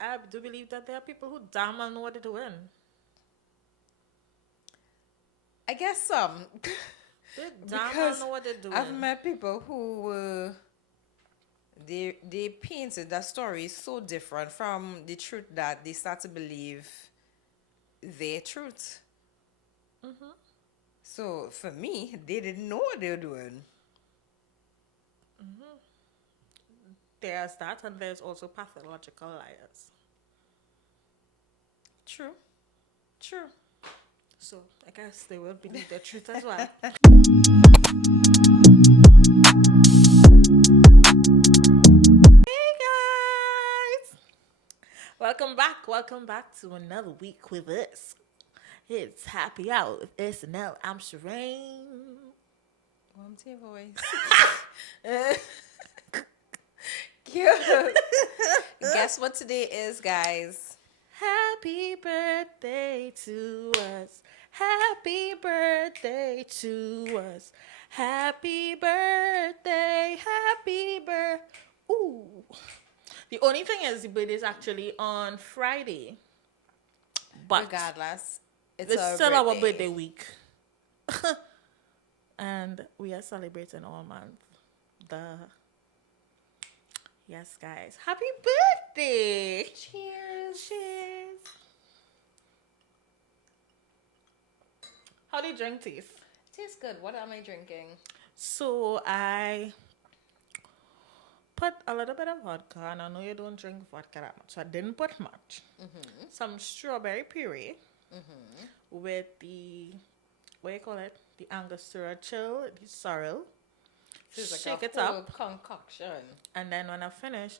I do believe that there are people who damn well know what they're doing. I guess some. They damn well Because know what they're I've doing. met people who they painted that story so different from the truth that they start to believe their truth. Mm-hmm. So for me, they didn't know what they were doing. Mm-hmm. There's that, and there's also pathological liars. True. True. So I guess they will believe the truth as well. Hey guys! Welcome back. Welcome back to another week with us. It's Happy Hour with SnL. I'm Sherain. What's your voice? Cute. Guess what today is, guys? Happy birthday to us. Happy birthday to us. Happy birthday. Happy birthday. Ooh. The only thing is, the birthday is actually on Friday. But Regardless, it's it's our still our birthday. birthday week. And we are celebrating all month. The Yes, guys. Happy birthday! Cheers. Cheers. How do you drink taste? Tastes good. What am I drinking? So I put a little bit of vodka, and I know you don't drink vodka that much, so I didn't put much. Some strawberry puree with the, what do you call it? The Angostura chill, the sorrel. This is Shake like it a whole up, concoction. and then when I finish,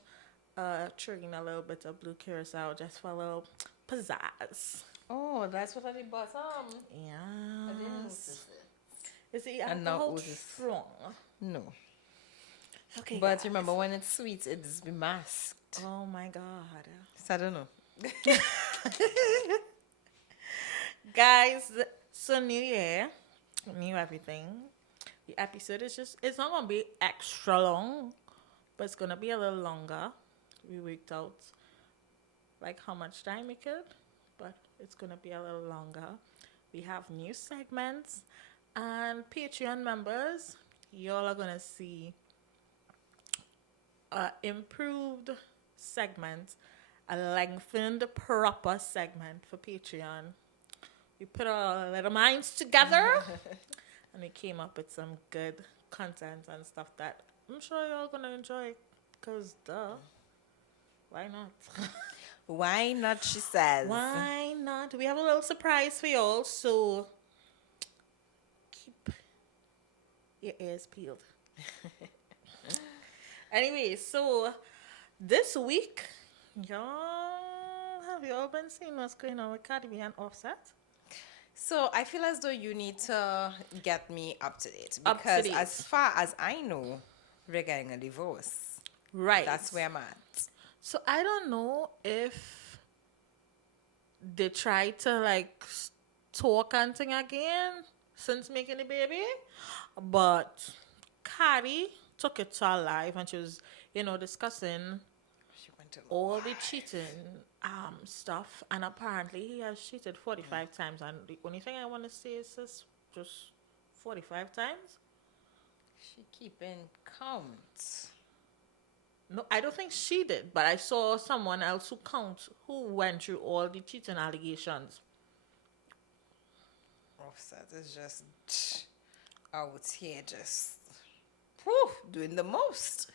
throw in a little bit of blue curacao just for a little pizzazz. Oh, that's what I did bottom. I didn't Yes. notice it. Is the And now alcohol Otis. strong? No. Okay, But guys. remember, when it's sweet, it's be masked. Oh my god. So I don't know. Guys, so new year, new everything. The episode is it's not gonna be extra long, but it's gonna be a little longer. We worked out like how much time we could, but it's gonna be a little longer. We have new segments, and Patreon members, y'all are gonna see a improved segment, a lengthened proper segment for Patreon. We put our little minds together and we came up with some good content and stuff that I'm sure y'all gonna enjoy. Cause duh, why not? Why not, she says. Why not? We have a little surprise for y'all, so keep your ears peeled. Anyway, so this week, y'all have you all been seeing what's going on with Cardi B and Offset? So I feel as though you need to get me up to date. Up to Because date. as far as I know, we're getting a divorce. Right. That's where I'm at. So I don't know if they tried to like talk and thing again since making the baby, but Cardi took it to her live and she was, discussing She went to all the cheating stuff, and apparently he has cheated 45 times, and the only thing I want to say is just 45 times. She keeping count. No, I don't think she did, but I saw someone else who went through all the cheating allegations. Offset is just out here just whew, doing the most.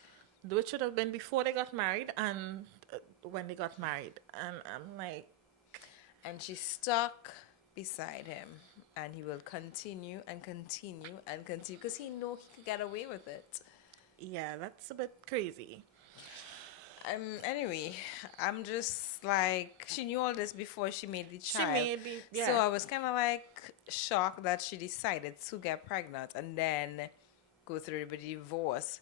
Which should have been before they got married and when they got married. And I'm like, And she's stuck beside him. And he will continue and continue and continue because he know he could get away with it. yeah, that's a bit crazy. Anyway, I'm just like she knew all this before she made the She child. made the, yeah. So I was kind of like shocked that she decided to get pregnant and then go through the divorce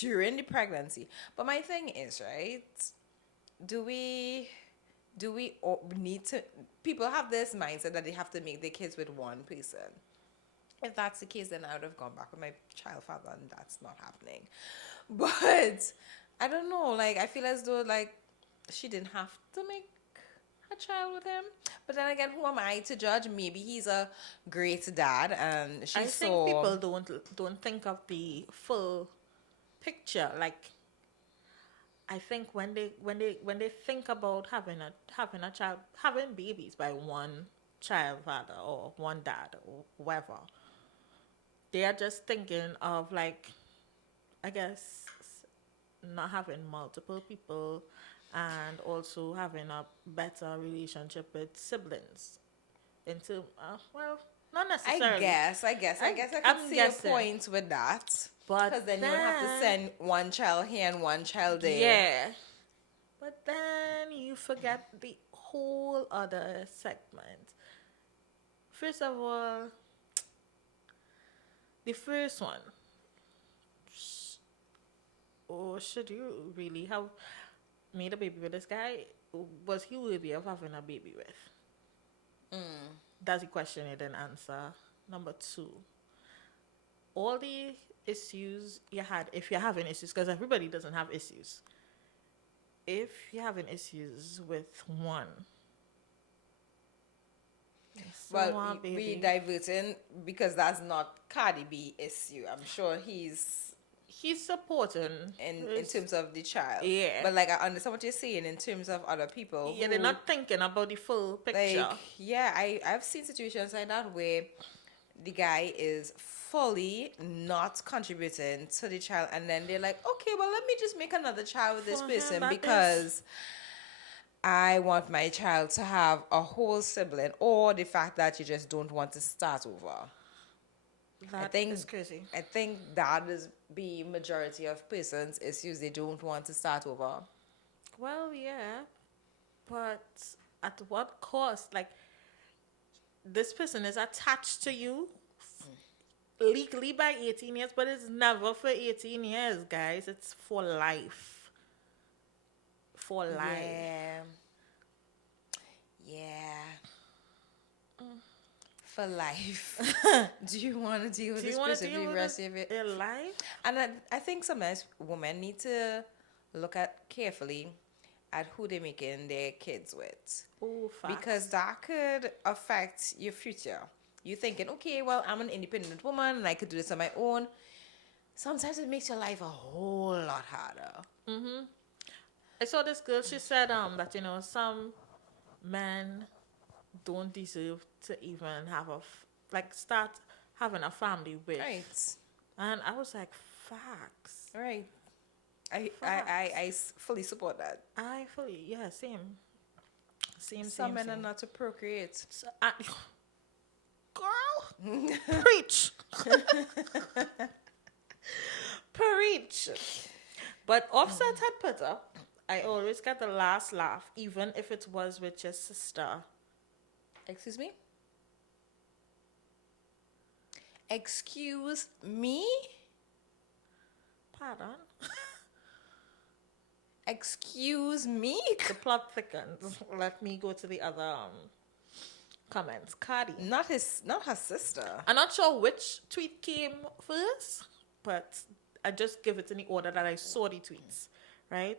during the pregnancy. But my thing is, right? Do we need to? People have this mindset that they have to make their kids with one person. If that's the case, then I would have gone back with my child father, and that's not happening. But I don't know. Like I feel as though like she didn't have to make a child with him. But then again, who am I to judge? Maybe he's a great dad, and I she think saw. people don't think of the full picture. Like I think when they think about having a child, having babies by one child father or one dad or whoever, they are just thinking of like, I guess, not having multiple people and also having a better relationship with siblings. Into well, not necessarily. I could I'm see a guessing, point with that. but Because then you would have to then send one child here and one child there. yeah, but then you forget the whole other segment. First of all, the first one, or should you really have made a baby with this guy? Was he worthy of having a baby with? That's the question you didn't answer. Number two, all the issues you had, if you're having issues, because everybody doesn't have issues. If you're having issues with one, Well, someone, we baby, diverting because that's not Cardi B issue. I'm sure he's supporting. in terms of the child. Yeah. But like I understand what you're saying in terms of other people Yeah, who they're not thinking about the full picture. like yeah, I've seen situations like that where the guy is fully not contributing to the child and then they're like, okay, well let me just make another child with this For him, person that because I want my child to have a whole sibling, or the fact that you just don't want to start over. That think- is crazy. I think that is the majority of persons' issues. They don't want to start over. Well, yeah, but at what cost? Like, this person is attached to you legally by 18 years, but it's never for 18 years, guys. It's for life. For life. Yeah. Yeah. For life. Do you want to deal with Do you this want to person for deal the with rest it of it? in life? And I think sometimes women need to look at carefully at who they're making their kids with. Oh, Because that could affect your future. You thinking, okay, well, I'm an independent woman and I could do this on my own. Sometimes it makes your life a whole lot harder. I saw this girl. She said that some men don't deserve to even have start having a family with. Right. And I was like, facts. Right. I fully support that. I fully, yeah, same. Some Same, men are same. not to procreate. So, girl, preach. Preach. But Offset had put up, I always get the last laugh, even if it was with your sister. Excuse me? Excuse me? Pardon? Excuse me? The plot thickens. Let me go to the other comments. Cardi. Not her sister. I'm not sure which tweet came first, but I just give it in the order that I saw the tweets, right?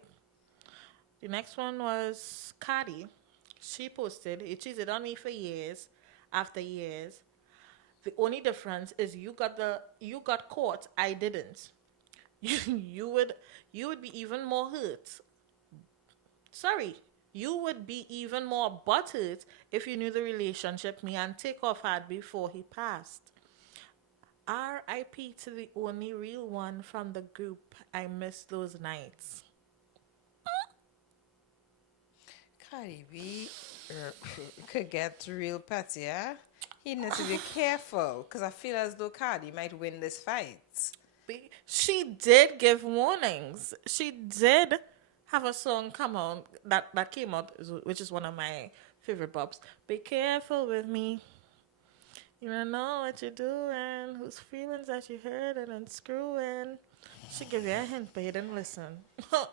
The next one was Cardi. She posted, "You cheated on me for years after years. The only difference is you got caught. I didn't. You would be even more hurt. Sorry, you would be even more butthurt if you knew the relationship me and Takeoff had before he passed. R.I.P. to the only real one from the group. I miss those nights." Cardi B could get real petty, yeah? He needs to be careful because I feel as though Cardi might win this fight. She did give warnings. She did have a song come out that came out, which is one of my favorite bops. Be careful with me. You don't know what you're doing. Whose feelings that you hurt and unscrewing. She give you a hint, but you didn't listen. Pardon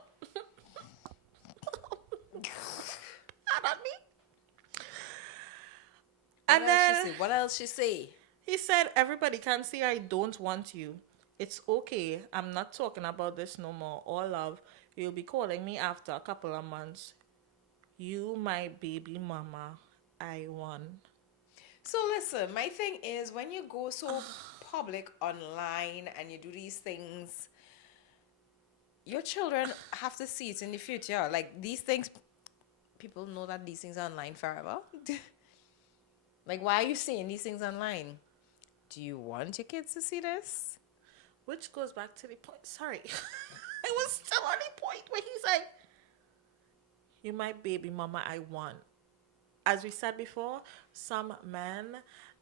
me. And then What else she say? he said, "Everybody can see I don't want you. It's okay. I'm not talking about this no more. All love. You'll be calling me after a couple of months. You my baby mama, I won. So listen, my thing is when you go so public online and you do these things, your children have to see it in the future. Like these things, people know that these things are online forever. Like, why are you saying these things online? Do you want your kids to see this? Which goes back to the point. Sorry. I was still on the point where he's like, you my baby mama, I want. As we said before, some men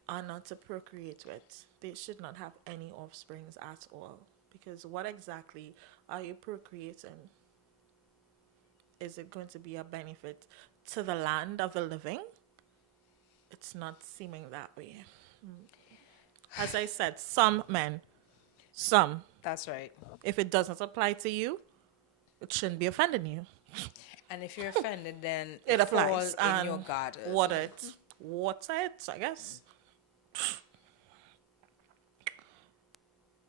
are not to procreate with. They should not have any offsprings at all. Because what exactly are you procreating? Is it going to be a benefit to the land of the living? It's not seeming that way. As I said, some men, some. That's right. If it doesn't apply to you, it shouldn't be offending you. And if you're offended, then It fall applies. in your garden. Water it, I guess.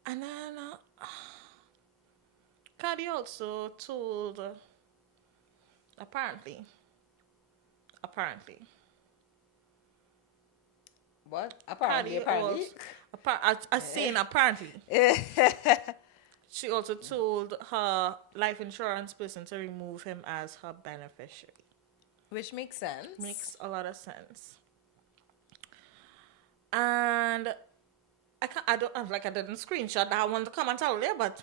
And then Cardi also told, apparently, What? Apparently. I saying apparently. She also told her life insurance person to remove him as her beneficiary. Which makes sense. Makes a lot of sense. And I didn't screenshot that. I wanted to come and tell you, but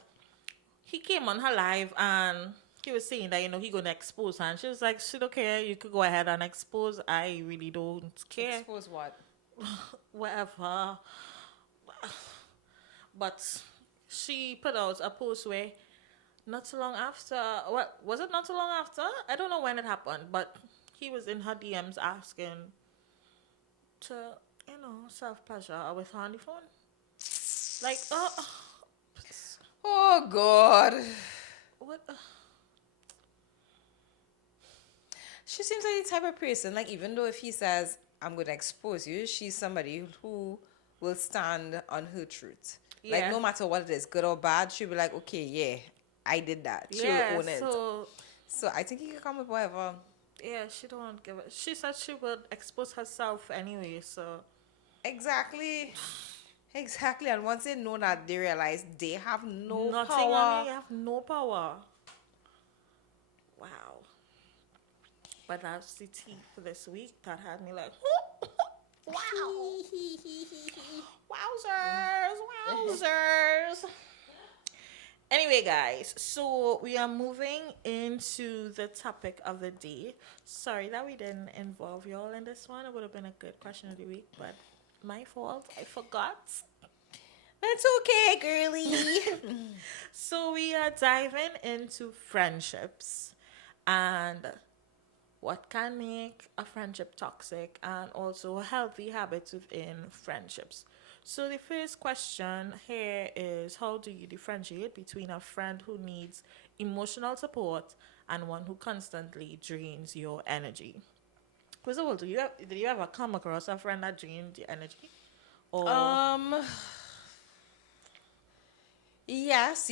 he came on her live and he was saying that, he gonna expose her. And she was like, shit, okay, you could go ahead and expose. I really don't care. Expose what? Whatever. But she put out a post where not too long after, what was it not too long after? I don't know when it happened, but he was in her DMs asking to, self-pleasure with her on the phone. Like, Oh, God. what? She seems like the type of person, like, even though if he says, I'm going to expose you, she's somebody who will stand on her truth. Yeah. Like, no matter what it is, good or bad, she'll be like, okay, yeah, I did that. She'll own it. So I think he can come with whatever. Yeah, she don't give it. She said she would expose herself anyway, so. Exactly. Exactly. And once they know that, they realize they have no Nothing power. on you, have no power. Wow. But that's the tea for this week. That had me like, wow. Wowzers. Anyway, guys, so we are moving into the topic of the day. Sorry that we didn't involve y'all in this one. It would have been a good question of the week, but my fault. I forgot. That's okay, girly. So we are diving into friendships and what can make a friendship toxic and also healthy habits within friendships. So the first question here is, how do you differentiate between a friend who needs emotional support and one who constantly drains your energy? First of all, did you ever come across a friend that drained your energy? Or Yes,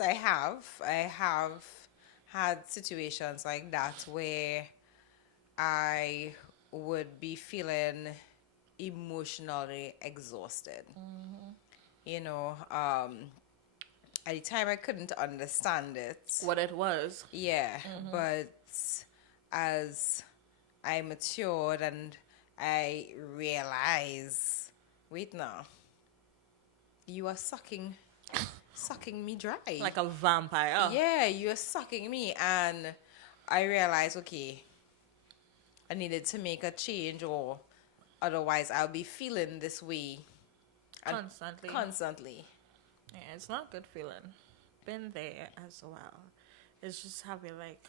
I have. I have had situations like that where I would be feeling emotionally exhausted. At the time I couldn't understand it. what it was? Yeah, but as I matured and I realize, wait now, you are sucking me dry. Like a vampire. Yeah, you are sucking me. And I realized, okay, I needed to make a change or otherwise I'll be feeling this way constantly. Yeah, it's not a good feeling. Been there as well. It's just having like,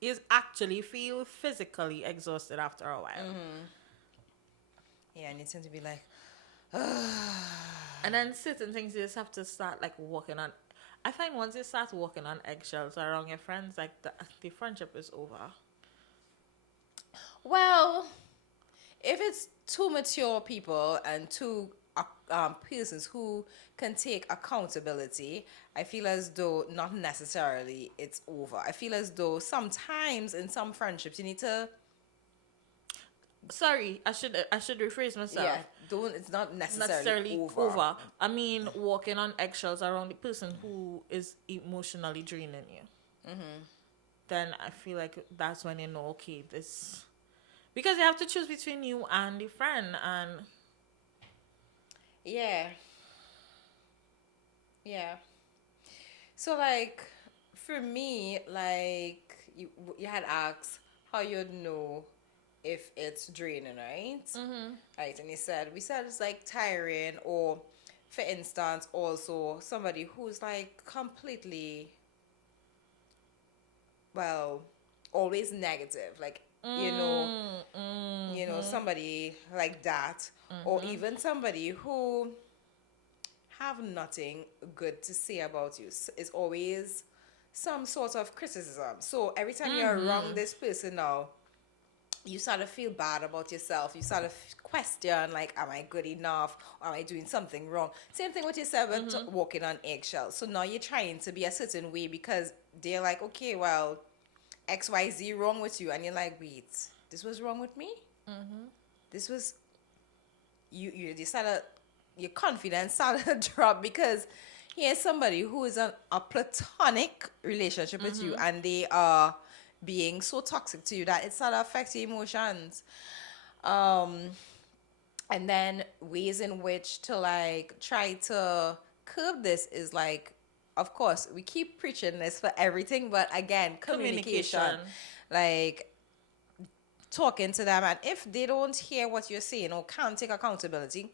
you actually feel physically exhausted after a while. Yeah, and you tend to be like, And then certain things you just have to start like walking on. I find once you start walking on eggshells around your friends, like the friendship is over. well, if it's two mature people and two persons who can take accountability, I feel as though not necessarily it's over. I feel as though sometimes in some friendships you need to, Sorry, I should rephrase myself. yeah, don't, it's not necessarily Necessarily over. over. I mean, walking on eggshells around the person who is emotionally draining you. Then I feel like that's when you know, okay, this, because you have to choose between you and the friend, and Yeah. Yeah. So like for me, like you had asked how you'd know if it's draining, right? Right, and you said we said it's like tiring, or for instance, also somebody who's like completely, well, always negative, like somebody like that, or even somebody who have nothing good to say about you. It's always some sort of criticism. So every time you're around this person now, you start to feel bad about yourself. You start to question, like, am I good enough? Or am I doing something wrong? Same thing what you said with walking on eggshells. So now you're trying to be a certain way because they're like, okay, well, XYZ wrong with you. And you're like, wait, this was wrong with me? This was, you decided, your confidence started to drop because here's somebody who is in a platonic relationship with you, and they are being so toxic to you that it started affecting your emotions. And then ways in which to like try to curb this is like, of course, we keep preaching this for everything, but again, communication. Like talking to them, and if they don't hear what you're saying or can't take accountability,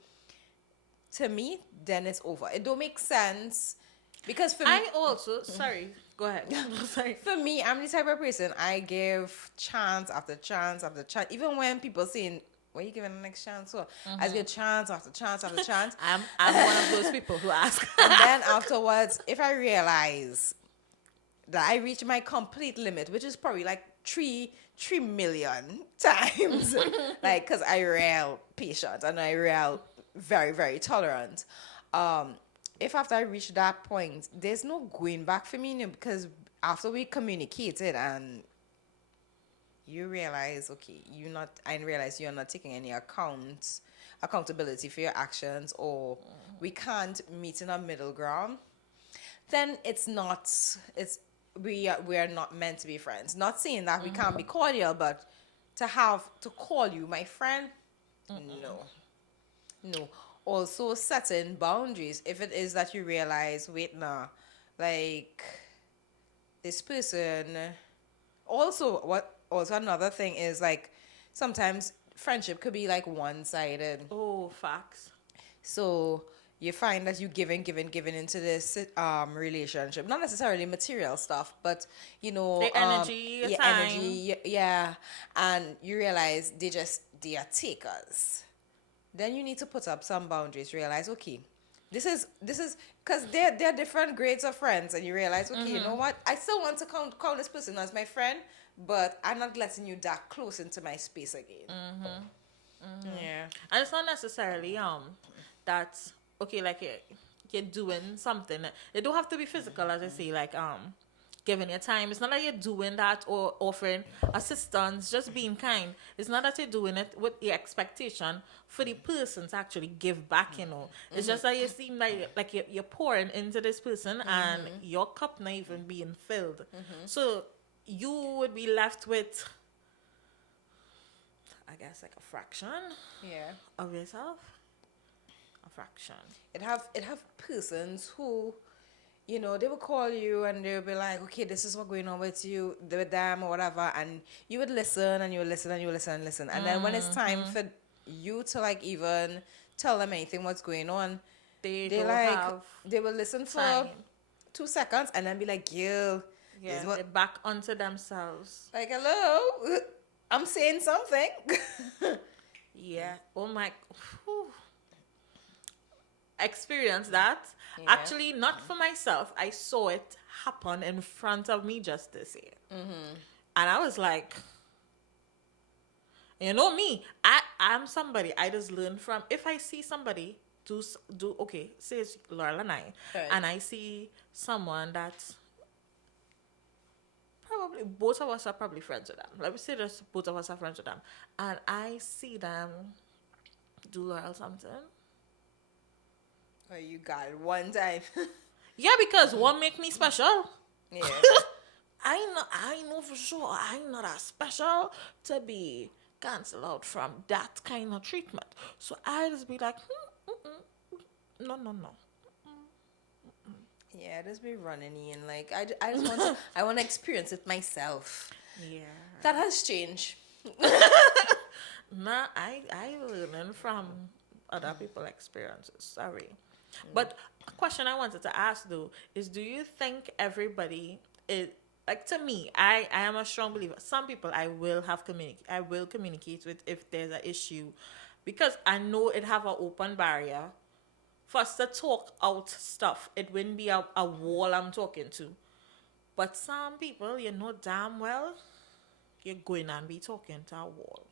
to me, then it's over. It don't make sense because for me, I also sorry. Go ahead. Sorry. for me, I'm the type of person I give chance after chance after chance. Even when people saying, "What are you giving the next chance for?" I give chance after chance after chance. I'm one of those people who ask. And then afterwards, if I realize that I reach my complete limit, which is probably like 3 million times, like, because I real patient and I real very, very tolerant. If after I reach that point, there's no going back for me, because after we communicated and you realize, okay, I realize you're not taking any accountability for your actions, or we can't meet in a middle ground, then we are not meant to be friends. Not saying that we can't be cordial, but to have to call you my friend, no. Also setting boundaries. If it is that you realize, wait, nah, like this person. Also another thing is like sometimes friendship could be like one-sided. Oh, facts. So you find that you giving into this relationship, not necessarily material stuff, but The energy, your your time. energy, yeah, and you realize they are takers. Then you need to put up some boundaries. Realize, okay, this is because they're different grades of friends, and you realize, okay, you know what? I still want to count this person as my friend, but I'm not letting you that close into my space again. Yeah. And it's not necessarily that's okay, like you're doing something. It don't have to be physical, as I say, like giving your time. It's not like you're doing that or offering assistance, just being kind. It's not that you're doing it with the expectation for the person to actually give back. It's just that you seem like you're pouring into this person, and your cup not even being filled. So you would be left with, I guess, like a fraction Yeah. of yourself. A fraction. It have persons who, they will call you and they'll be like, okay, this is what's going on with you, with them, or whatever, and you would listen and you would listen and you would listen and listen, and then when it's time for you to like even tell them anything what's going on, They they don't like have they will listen for time. 2 seconds and then be like, yo, this Yeah, is what, they're back onto themselves. like, hello, I'm saying something. Yeah. Oh my. Whew. Experience that. Yeah. Actually, not for myself. I saw it happen in front of me just this year. And I was like, me, I'm somebody I just learn from. If I see somebody do okay, say it's Laurel and I, Right. and I see someone that's probably both of us are probably friends with them. Let me say this: both of us are friends with them, and I see them do Laurel something. Oh, you got it one time. Yeah, because one make me special. Yeah. I know for sure I'm not as special to be cancelled out from that kind of treatment. So I just be like, no, no, no. Yeah, just be running in. Like, I just want to, I want to experience it myself. Yeah. That has changed. Nah, I learning from other people's experiences. Sorry. But a question I wanted to ask though is, do you think everybody is like, to me, I am a strong believer. Some people I will communicate with if there's an issue, because I know it have an open barrier for us to talk out stuff. It wouldn't be a wall I'm talking to. But some people, you know damn well you're going and be talking to a wall.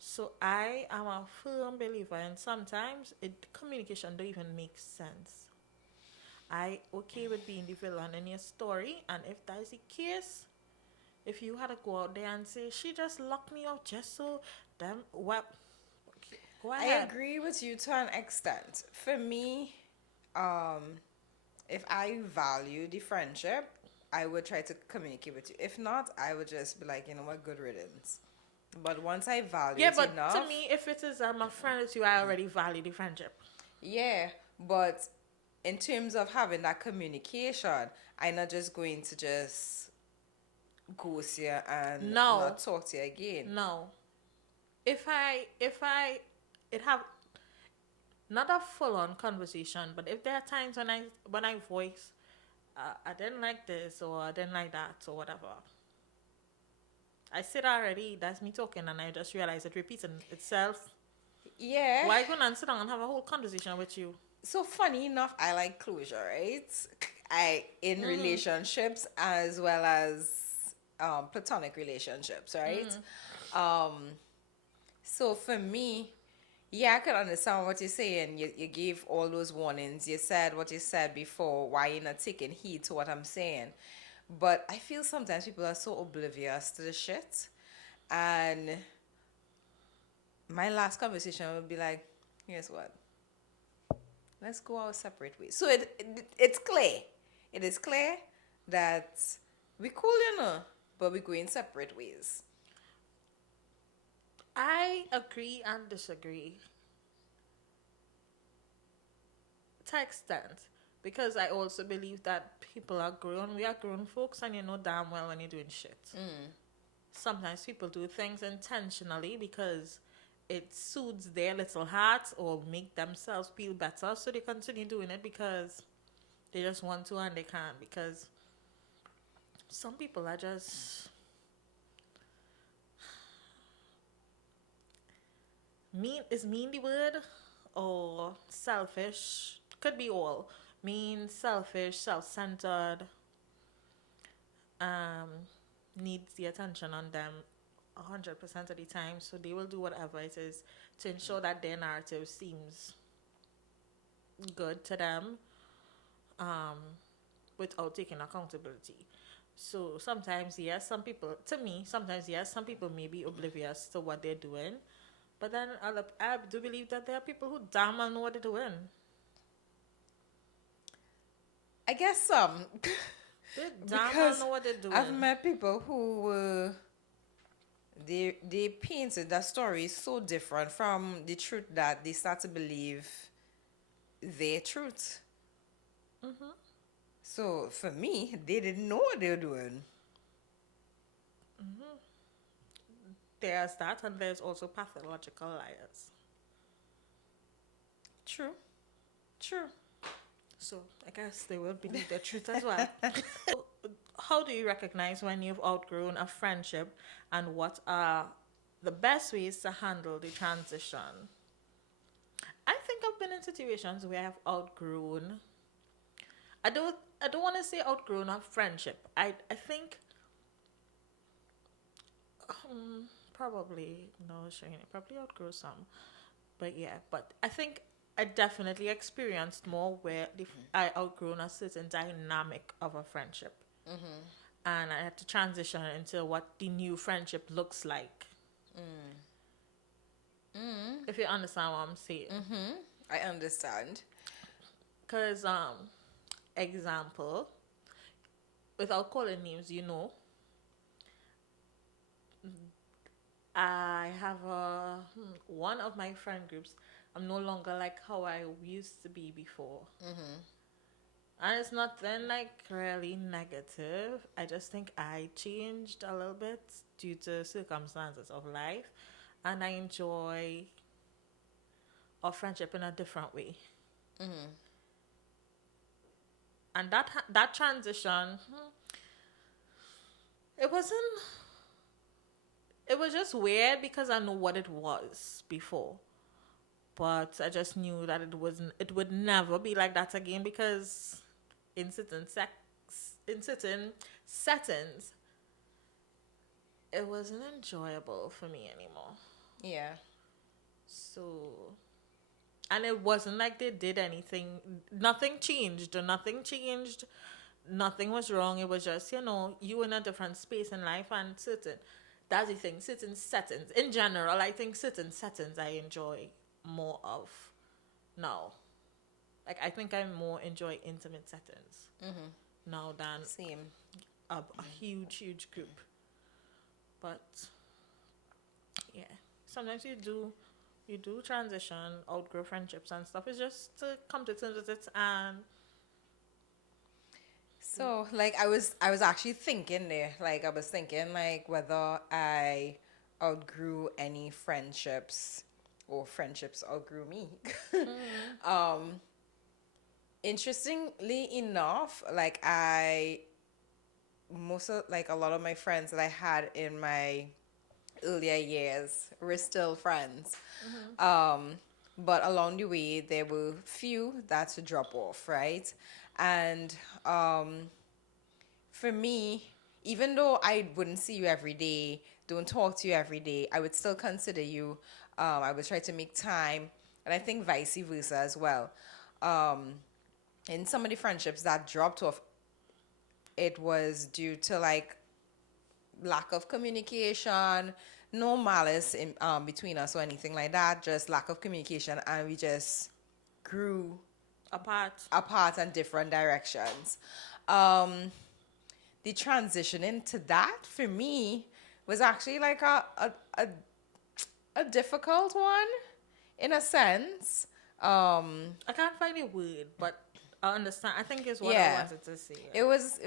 So I am a firm believer, and sometimes communication don't even make sense. I okay with being the villain in your story, and if that is the case, if you had to go out there and say she just locked me out just so them well, okay, go I ahead. agree with you to an extent. For me, if I value the friendship, I would try to communicate with you. If not, I would just be like, you know what, good riddance. But once I value Yeah, it but enough, to me, if it is I'm a friend with you, I already value the friendship. yeah. But in terms of having that communication, I'm not just going to just ghost you and No. not talk to you again. No. If I it have not a full on conversation, but if there are times when I voice I didn't like this or I didn't like that or whatever. I said already, that's me talking, and I just realized it repeating itself. Yeah. Why go and sit down and have a whole conversation with you? So funny enough, I like closure, right? I in relationships as well as platonic relationships, right? So for me, yeah, I could understand what you're saying. You gave all those warnings. You said what you said before. Why you're not taking heed to what I'm saying? But I feel sometimes people are so oblivious to the shit. And my last conversation would be like, guess what? Let's go our separate ways. So it's clear. It is clear that we cool, you know, but we go in separate ways. I agree and disagree to extent, because I also believe that people are grown. We are grown folks, and you know damn well when you're doing shit. Sometimes people do things intentionally because it soothes their little hearts or make themselves feel better, so they continue doing it because they just want to and they can't. Because some people are just mean. Is mean the word? Or selfish? Could be all. Mean, selfish, self-centered. Um, needs the attention on them 100% of the time, so they will do whatever it is to ensure that their narrative seems good to them, without taking accountability. So sometimes, yes, some people, to me, sometimes, yes, some people may be oblivious to what they're doing, but then I do believe that there are people who damn well know what they're doing. I guess some. They damn well Because know what they're doing. I've met people who they painted that story so different from the truth that they start to believe their truth. So for me, they didn't know what they were doing. There's that, and there's also pathological liars. True. True. So I guess they will believe the truth as well. How do you recognize when you've outgrown a friendship, and what are the best ways to handle the transition? I think I've been in situations where I've outgrown. I don't want to say outgrown a friendship. I think probably no, Sherain, probably outgrow some. But yeah, but I think I definitely experienced more where I outgrown a certain dynamic of a friendship, and I had to transition into what the new friendship looks like. If you understand what I'm saying, I understand. because example, without calling names, I have one of my friend groups. I'm no longer like how I used to be before. And it's nothing like really negative. I just think I changed a little bit due to circumstances of life. And I enjoy our friendship in a different way. And that transition, it wasn't. It was just weird because I know what it was before, but I just knew that it wasn't. It would never be like that again because in certain settings, it wasn't enjoyable for me anymore. Yeah. So, and it wasn't like they did anything. Nothing changed. Nothing changed. Nothing was wrong. It was just you in a different space in life and certain. That's the thing. Certain settings in general, I think certain settings I enjoy more of now. Like I think I more enjoy intimate settings now than Same. a huge group. But yeah, sometimes you do transition, outgrow friendships and stuff. It's just to come to terms with it. And So, like, I was actually thinking there. Like, I was thinking, like, whether I outgrew any friendships or friendships outgrew me. um, Interestingly enough, like, like, a lot of my friends that I had in my earlier years were still friends. But along the way, there were few that to drop off, right? And for me, even though I wouldn't see you every day, don't talk to you every day, I would still consider you. I would try to make time, and I think vice versa as well. Um, in some of the friendships that dropped off, it was due to like lack of communication, no malice in between us or anything like that, just lack of communication, and we just grew apart and different directions. Um, the transition into that for me was actually like a difficult one in a sense. I can't find a word, but I understand. I think it's what I Yeah. wanted to say. It was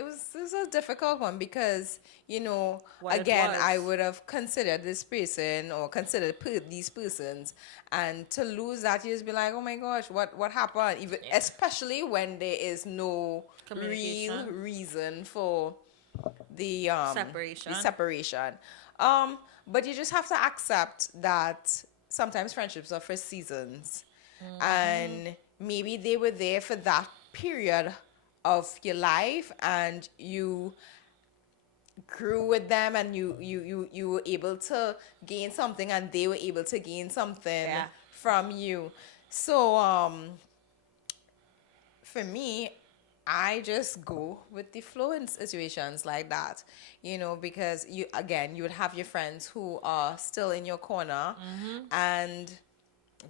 a difficult one because What it again, I was. would have considered this person or considered these persons, and to lose that, you just be like, oh my gosh, what happened? Even especially when there is no real Communication. reason for the Separation. separation. But you just have to accept that sometimes friendships are for seasons, and maybe they were there for that period of your life, and you grew with them, and you were able to gain something, and they were able to gain something Yeah. from you. So for me, I just go with the flow in situations like that, because you would have your friends who are still in your corner, and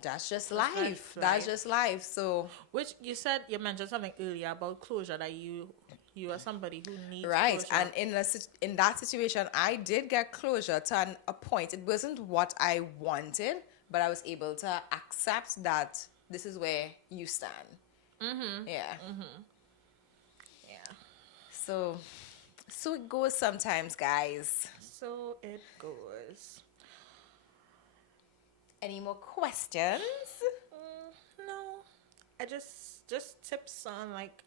that's just life. That's just life. So, Which you mentioned something earlier about closure, that you are somebody who needs right. closure. And in that situation, I did get closure to a point. It wasn't what I wanted, but I was able to accept that this is where you stand. Yeah. Yeah. So it goes sometimes, guys. So it goes. Any more questions? No, I just tips on like,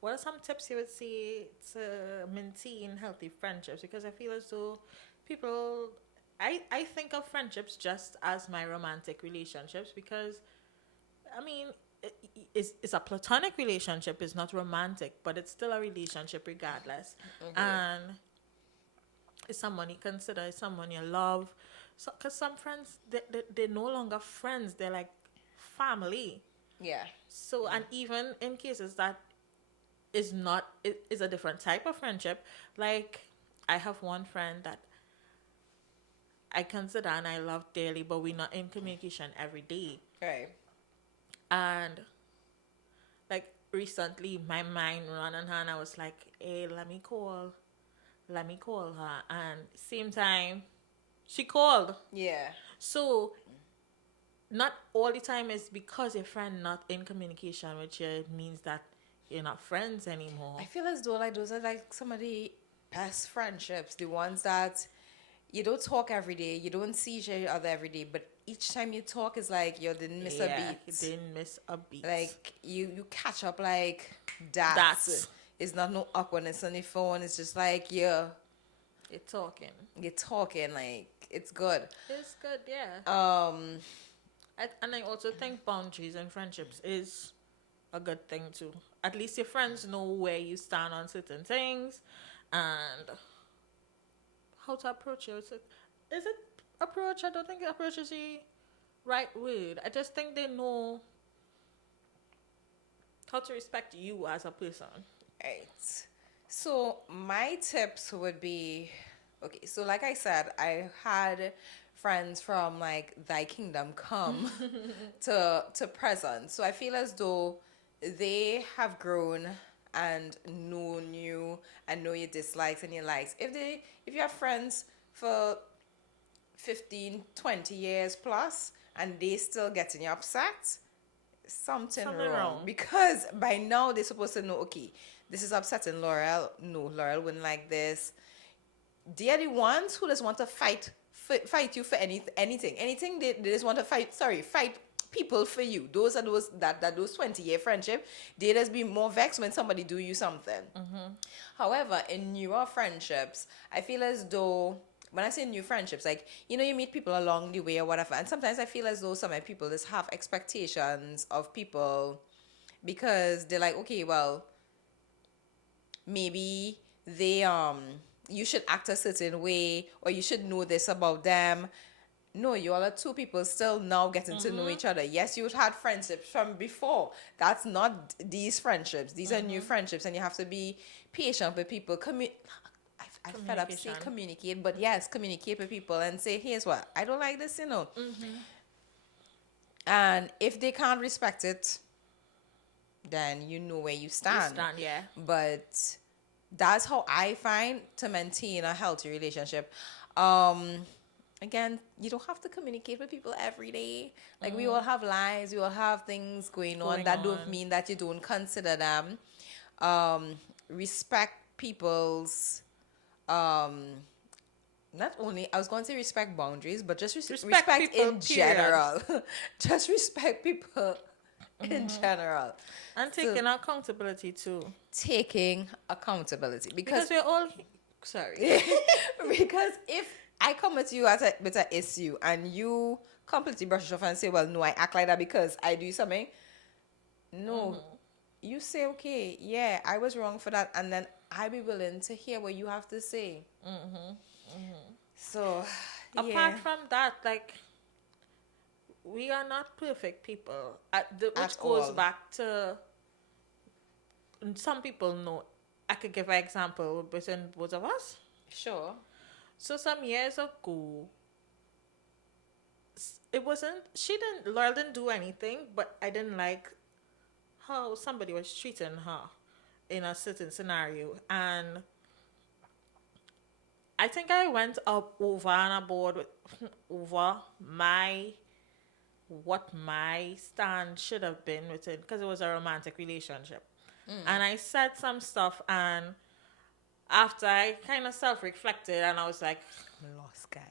what are some tips you would say to maintain healthy friendships? Because I feel as though people, I think of friendships just as my romantic relationships, because I mean, it's a platonic relationship. It's not romantic, but it's still a relationship regardless. And it's someone you consider, it's someone you love. So, because some friends, they're no longer friends. They're like family. Yeah. So, and even in cases that is not, it is a different type of friendship. Like, I have one friend that I consider and I love dearly, but we're not in communication every day. Right. And like recently, my mind ran on her, and I was like, "Hey, let me call her." And same time, she called. Yeah. So not all the time is because your friend not in communication with you, it means that you're not friends anymore. I feel as though like those are like some of the best friendships, the ones that you don't talk every day, you don't see each other every day, but each time you talk is like you didn't miss a Yeah, beat. you didn't miss a beat. Like you catch up like that. That's It's not no awkwardness on the phone. It's just like you're talking. you're talking like it's good. It's good, yeah. Um, And I also think boundaries in friendships is a good thing too. At least your friends know where you stand on certain things and how to approach you. Is it approach? I don't think approach is the right word. I just think they know how to respect you as a person. right. So my tips would be okay. So like I said, I had friends from like thy kingdom come to present. So I feel as though they have grown and known you and know your dislikes and your likes. If you have friends for 15, 20 years plus and they still getting you upset, something Something wrong. wrong. Because by now they're supposed to know, okay, this is upsetting Laurel. No, Laurel wouldn't like this. They are the ones who just want to fight you for anything they just want to fight people for you. Those are those 20-year friendship, they just be more vexed when somebody do you something. However, in newer friendships, I feel as though when I say new friendships, like, you know, you meet people along the way or whatever, and sometimes I feel as though some people just have expectations of people because they're like, okay, well, maybe they you should act a certain way or you should know this about them. No, you all are two people still now getting to know each other. Yes, you've had friendships from before. That's not these friendships. These are new friendships, and you have to be patient with people. I fed up say communicate, but yes, communicate with people and say, here's what I don't like this, you know. And if they can't respect it, then you know where you stand. Yeah. But that's how I find to maintain a healthy relationship. Again, you don't have to communicate with people every day. Like we all have lives, we all have things going on. That don't mean that you don't consider them. Respect people's not only I was going to say respect boundaries, but just respect people, in general. Just respect people in general. And taking accountability too. Taking accountability Because we're all sorry. because if I come with you with an issue and you completely brush it off and say, well, no, I act like that because I do something. No, you say, okay, yeah, I was wrong for that, and then I be willing to hear what you have to say. So, Apart from that, like we are not perfect people. Which goes back to some people know. I could give an example between both of us. Sure. So some years ago, it wasn't. Laurel didn't do anything, but I didn't like how somebody was treating her in a certain scenario, and I think I went up over and aboard with over what my stand should have been with it because it was a romantic relationship, and I said some stuff, and after I kind of self-reflected, and I was like, I'm lost, guys.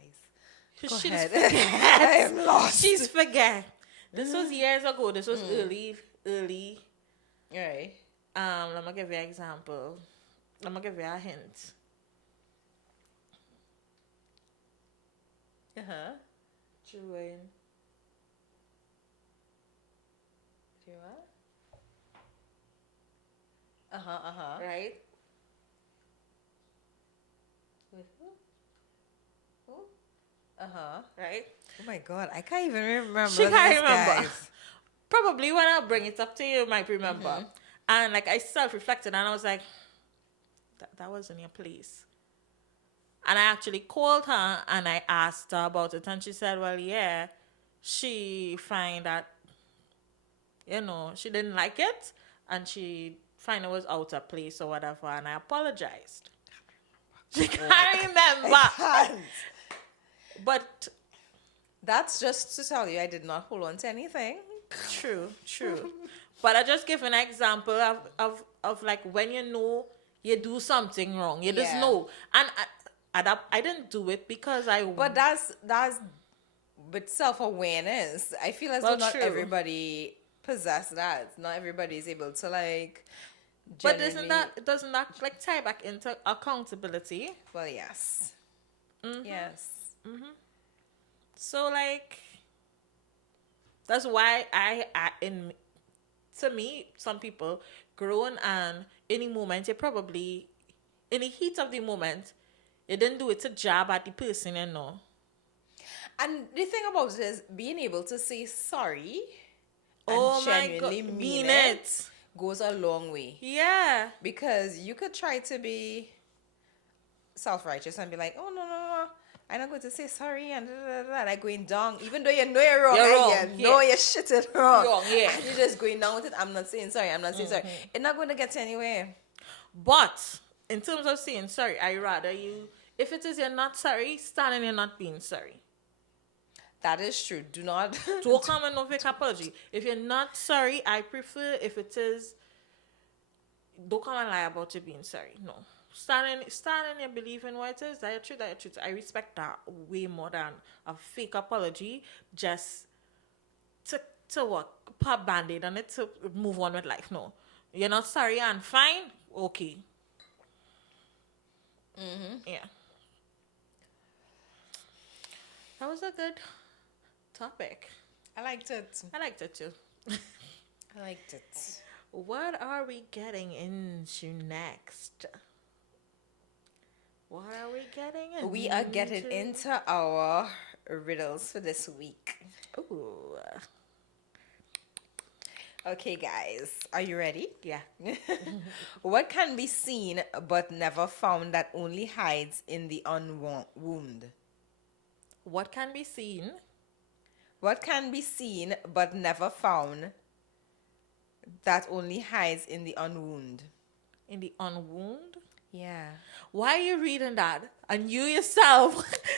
She's ahead. forget. I'm lost. She's forget. This was years ago. This was early. Right. Let me give you an example. Let me give you a hint. Join. Do what? Right? With who? Right? Oh my god, I can't even remember. She can't remember. Guys. probably when I bring it up to you, you might remember. And like I self-reflected and I was like, that wasn't your place. And I actually called her and I asked her about it. And she said, well, yeah, she find that, she didn't like it. And she find it was out of place or whatever. And I apologized. She can't remember. I can't. But That's just to tell you I did not hold on to anything. true. But I just give an example of like when you know you do something wrong. You just Yeah. know. And I didn't do it because But that's with self-awareness. I feel as though Well, not true. everybody possess that. Not everybody is able to like. But genuinely- doesn't that like tie back into accountability? Well, yes. Yes. So like that's why to me, some people grown and any moment you probably in the heat of the moment you didn't do it to jab at the person, And the thing about it is being able to say sorry and Oh my genuinely God, mean mean it it. goes a long way. Yeah. Because you could try to be self-righteous and be like, oh, no. I'm not going to say sorry and like going down. Even though you know you're wrong. You're wrong, You know you're shitting wrong. Wrong, yeah. And you're just going down with it. I'm not saying sorry. Sorry. It's not going to get anywhere. But in terms of saying sorry, I rather you if it is you're not sorry, stand and you're not being sorry. That is true. Do not. Don't come and no fake apology. If you're not sorry, I prefer if it is don't come and lie about you being sorry. No. Stand in your belief in what it is. That you're true. I respect that way more than a fake apology just to what? Put band-aid on it to move on with life. No. You're not sorry and fine. Okay. Yeah. That was a good topic. I liked it. I liked it too. I liked it. What are we getting into next? What are we getting into? We are getting into our riddles for this week. Ooh. Okay, guys. Are you ready? Yeah. What can be seen but never found that only hides in the unwound? What can be seen? What can be seen but never found that only hides in the unwound? In the unwound? Yeah. Why are you reading that? And you yourself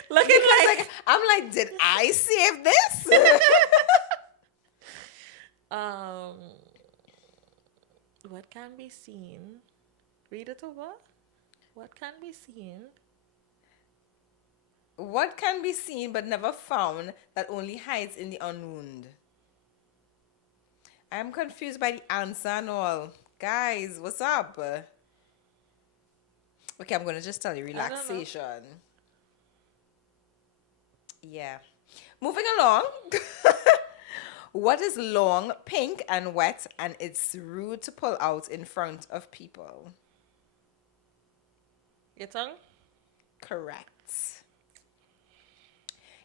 looking like I'm like, did I save this? what can be seen? Read it over. What can be seen? What can be seen but never found that only hides in the unwound? I am confused by the answer and all. Guys, what's up? Okay, I'm going to just tell you relaxation. Yeah. Moving along. What is long, pink, and wet, and it's rude to pull out in front of people? Your tongue? Correct.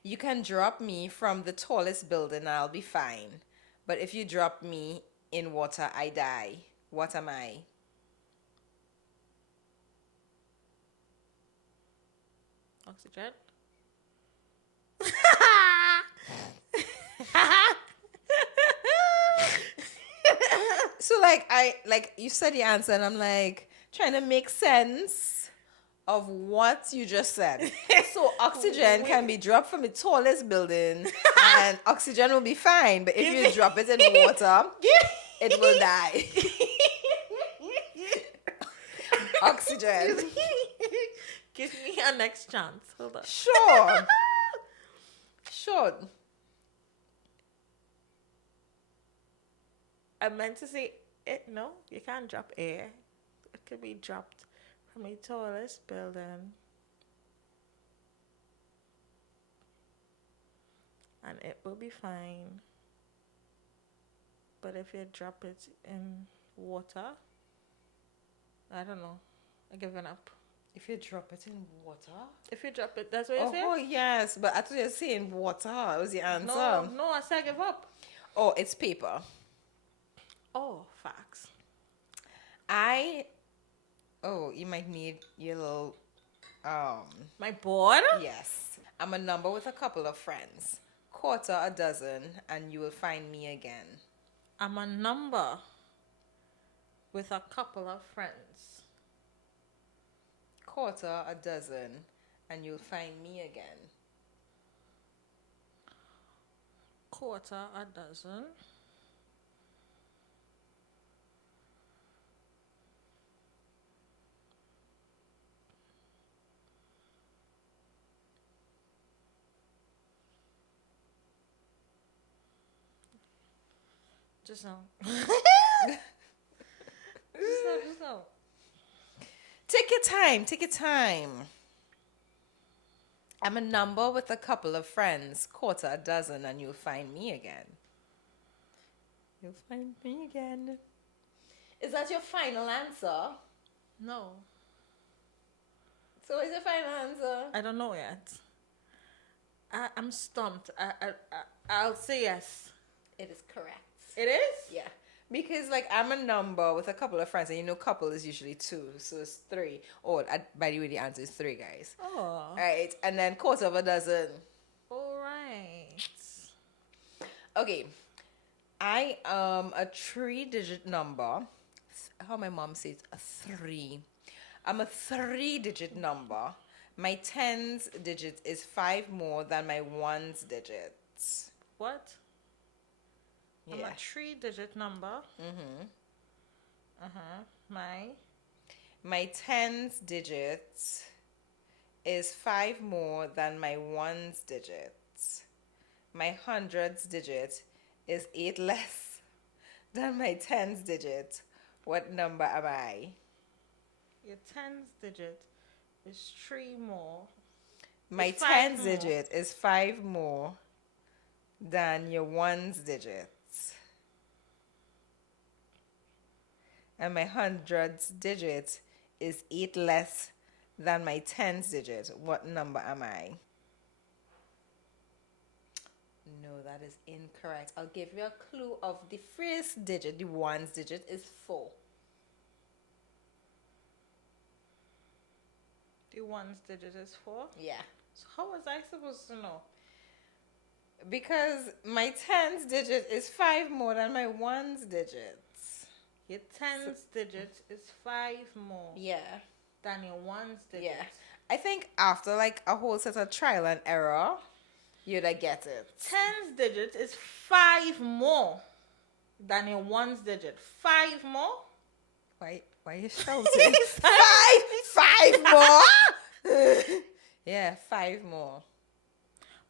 You can drop me from the tallest building and I'll be fine. But if you drop me in water, I die. What am I? Oxygen? So like you said the answer and I'm like trying to make sense of what you just said. So oxygen can be dropped from the tallest building and oxygen will be fine. But if you drop it in water, it will die. Oxygen. Give me a next chance. Hold on. Sure. Sure. I meant to say it. No, you can't drop air. It could be dropped from the tallest building. And it will be fine. But if you drop it in water, I don't know. I'm giving up. If you drop it in water? If you drop it, that's what you say? Oh, yes. But I thought you were saying water. That was the answer. No, I said give up. Oh, it's paper. Oh, facts. I Oh, you might need your little My board? yes. I'm a number with a couple of friends. Quarter a dozen and you will find me again. I'm a number with a couple of friends. Quarter a dozen and you'll find me again. Quarter a dozen. Just now. Just now. Take your time, take your time. I'm a number with a couple of friends. Quarter a dozen and you'll find me again. You'll find me again. Is that your final answer? No. So what is your final answer? I don't know yet. I'm stumped. I'll say yes. It is correct. It is? Yeah. Because like I'm a number with a couple of friends and you know couple is usually two. So it's three. Oh, by the way the answer is three, guys. Oh. Alright. And then quarter of a dozen. All right. Okay. I am a 3-digit number. How my mom says a 3. I'm a 3-digit number. My 10's digit is 5 more than my 1's digits. What? Yeah. I'm a 3-digit number. Mm-hmm. My 10's digit is 5 more than my 1's digits. My 100's digit is 8 less than my 10's digit. What number am I? Your 10's digit is 3 more. My It's 5 10's more. digit is 5 more than your 1's digits. And my 100's digit is 8 less than my 10's digit. What number am I? No, that is incorrect. I'll give you a clue of the first digit. The 1's digit is 4. The 1's digit is 4. Yeah. So how was I supposed to know? Because my 10's digit is 5 more than my 1's digits. Your 10's digit is 5 more Yeah. than your 1's digit. Yeah. I think after like a whole set of trial and error, you'd get it. 10's digit is 5 more than your 1's digit. 5 more? Why are you shouting? five more. Yeah, 5 more.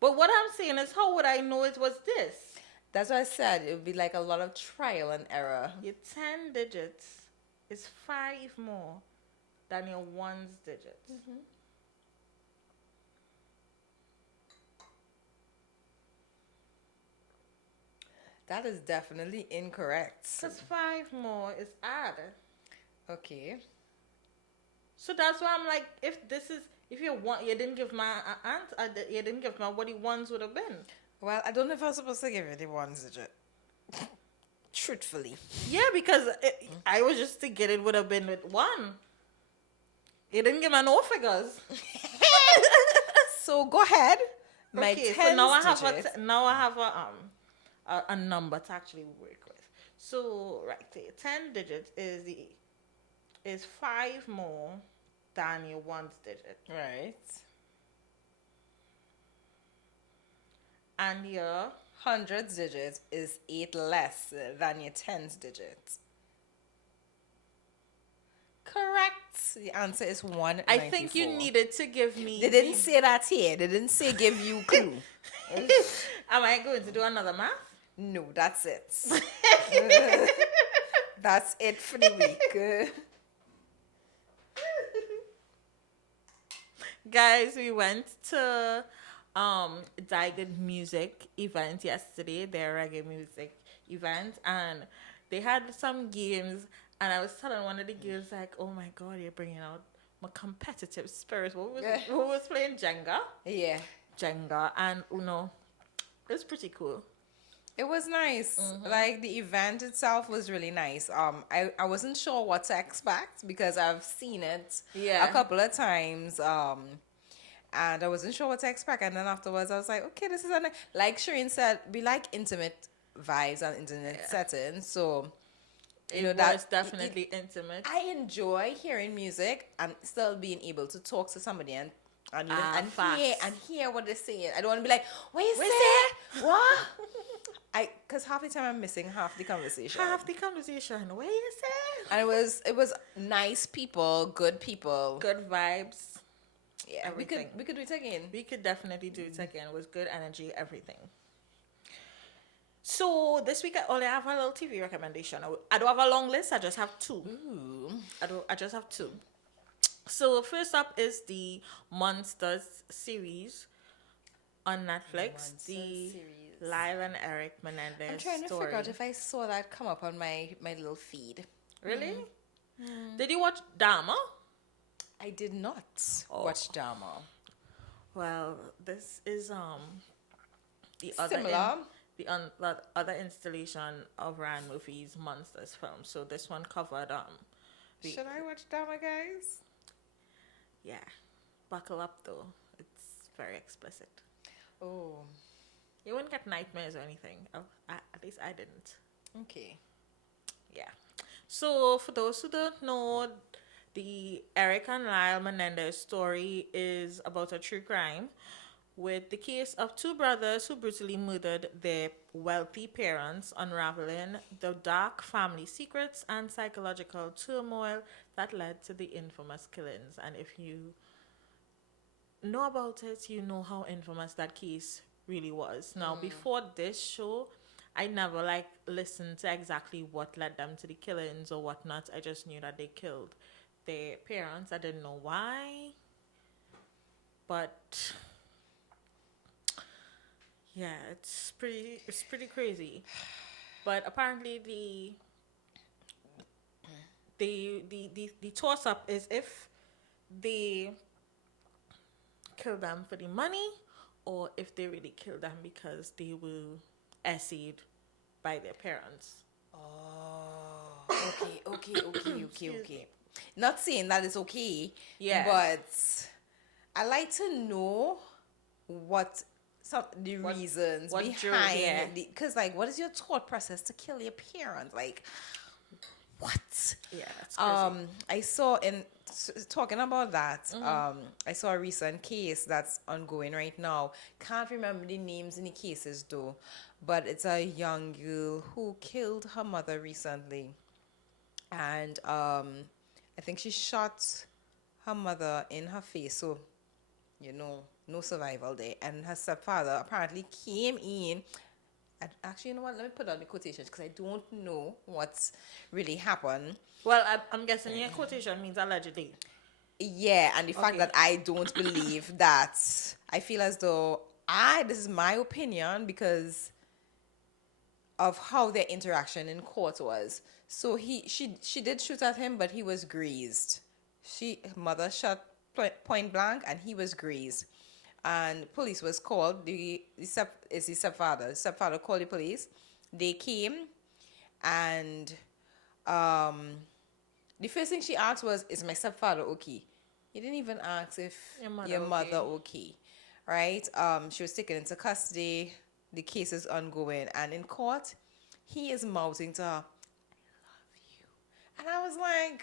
But what I'm saying is, how would I know it was this? That's what I said. It would be like a lot of trial and error. Your 10 digits is 5 more than your 1's digit. Mm-hmm. That is definitely incorrect. Because 5 more is odd. Okay. So that's why I'm like, if you want, you didn't give my answer, you didn't give my what the ones would have been. Well, I don't know if I was supposed to give you the 1's digit. Truthfully. Yeah, because I was just thinking it would have been with 1. You didn't give me no figures. So go ahead. My Okay, 10's so now digit. I have a number to actually work with. So right there, 10 digits is 5 more than your 1's digit, Right. and your 100's digit is 8 less than your 10's digit. Correct. The answer is 1. I think you needed to give me. They didn't say that here. They didn't say give you clue. Am I going to do another math? No, that's it. That's it for the week. Guys, we went to Diamond Music event yesterday, their reggae music event, and they had some games, and I was telling one of the girls like, oh my god, you're bringing out my competitive spirit. Who was playing Jenga? Yeah. Jenga and Uno. It was pretty cool. It was nice. Like the event itself was really nice. I wasn't sure what to expect because I've seen it a Yeah. couple of times. And I wasn't sure what to expect. And then afterwards, I was like, okay, this is like Sherain said, we like intimate vibes and intimate Yeah. settings. So It know was that definitely intimate. I enjoy hearing music and still being able to talk to somebody and even Facts. and hear what they're saying. I don't want to be like, what you We say? What? Because half the time I'm missing half the conversation. Half the conversation. What you say? And it was nice people, good people. Good vibes. Yeah, Everything. we could do it again. We could definitely do it again. It was good energy, everything. So this week I only have a little TV recommendation. I don't have a long list. I just have two. Ooh. I just have two. So first up is the Monsters series on Netflix. Monsters the series. Lyle and Eric Menendez I'm trying to story. figure out if I saw that come up on my little feed. Really? Did you watch Dharma? I did not watch Dharma. Well, this is the Similar. the other installation of Ryan Murphy's Monsters film. So this one covered Should I watch Dharma, guys? yeah, buckle up though. It's very explicit. Oh, You wouldn't get nightmares or anything. Oh, at least I didn't. okay. Yeah. So for those who don't know, the Eric and Lyle Menendez story is about a true crime with the case of two brothers who brutally murdered their wealthy parents, unraveling the dark family secrets and psychological turmoil that led to the infamous killings. And if you know about it, you know how infamous that case really was. Now, before this show, I never listened to exactly what led them to the killings or whatnot. I just knew that they killed their parents. I didn't know why, but yeah, it's pretty crazy. But apparently the toss up is if they kill them for the money or if they really kill them because they were essayed by their parents. Oh, okay. Not saying that it's okay, Yeah. but I like to know what the reasons what behind yeah. because what is your thought process to kill your parents? What? Yeah, that's crazy. I saw talking about that. I saw a recent case that's ongoing right now. Can't remember the names in the cases though, but it's a young girl who killed her mother recently, and I think she shot her mother in her face. So, no survival there. And her stepfather apparently came in. Actually, you know what? Let me put on the quotations because I don't know what's really happened. Well, I'm guessing your quotation means allegedly. Yeah, and the fact Okay. that I don't believe that, I feel as though this is my opinion because of how their interaction in court was. So she did shoot at him, but he was grazed. Mother shot point blank, and he was grazed. And police was called. The stepfather. The stepfather called the police. They came, and the first thing she asked was, "Is my stepfather okay?" He didn't even ask if your mother okay, right? She was taken into custody. The case is ongoing, and in court, he is mouthing to her, "I love you," and I was like,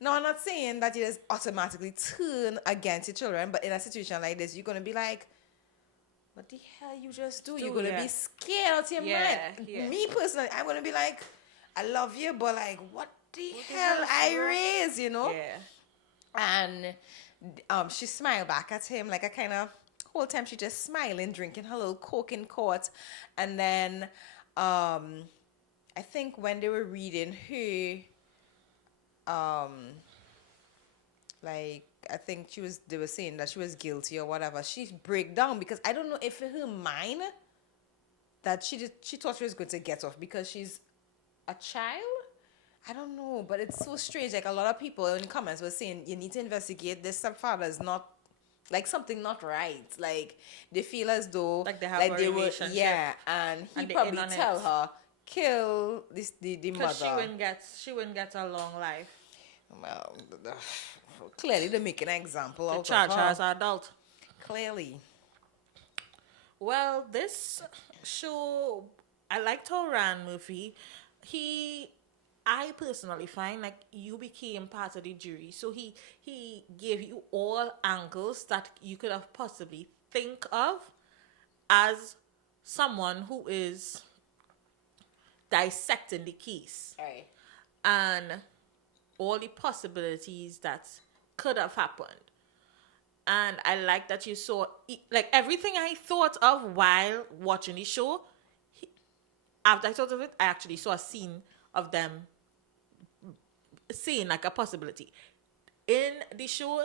no, I'm not saying that you just automatically turn against your children, but in a situation like this, you're gonna be like, what the hell you just do? You're gonna be scared out of your mind. Yeah. Me personally, I'm gonna be like, I love you, but what the hell I raised, Yeah. And she smiled back at him like a kind of whole time she just smiling, drinking her little Coke in court, and then I think when they were reading her I think they were saying that she was guilty or whatever, she break down because I don't know if in her mind that she thought she was going to get off because she's a child. I don't know, but it's so strange. A lot of people in the comments were saying you need to investigate. This stepfather is not like something not right. Like they feel as though Like they have like a they were, relationship yeah, and he and they in probably on tell it. her kill this the Because mother. she wouldn't get a long life. Well, clearly they're making an example To out of charge her her. as an adult. Clearly. Well, this show, I liked how Rand Murphy, he, I personally find like you became part of the jury. So he gave you all angles that you could have possibly think of as someone who is dissecting the case Right. and all the possibilities that could have happened. And I like that you saw like everything I thought of while watching the show. After I thought of it, I actually saw a scene of them saying like a possibility. In the show,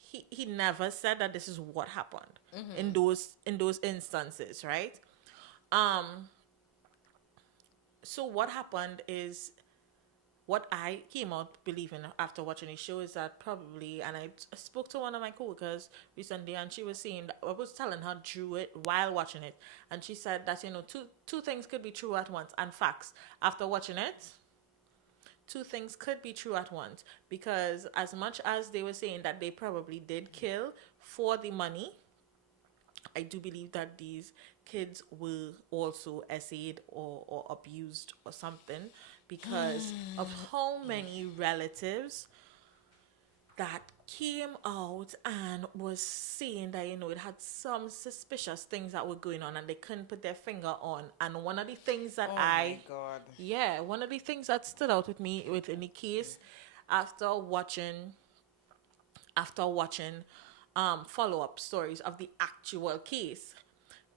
he never said that this is what happened in those instances, right? Um. So what happened is what I came out believing after watching the show is that probably, and I spoke to one of my coworkers recently, and she was saying that I was telling her drew it while watching it, and she said that two things could be true at once, and facts after watching it, two things could be true at once because as much as they were saying that they probably did kill for the money, I do believe that these kids were also essayed or abused or something because of how many relatives that came out and was saying that it had some suspicious things that were going on and they couldn't put their finger on. And one of the things that Oh my God. one of the things that stood out with me within the case after watching follow up stories of the actual case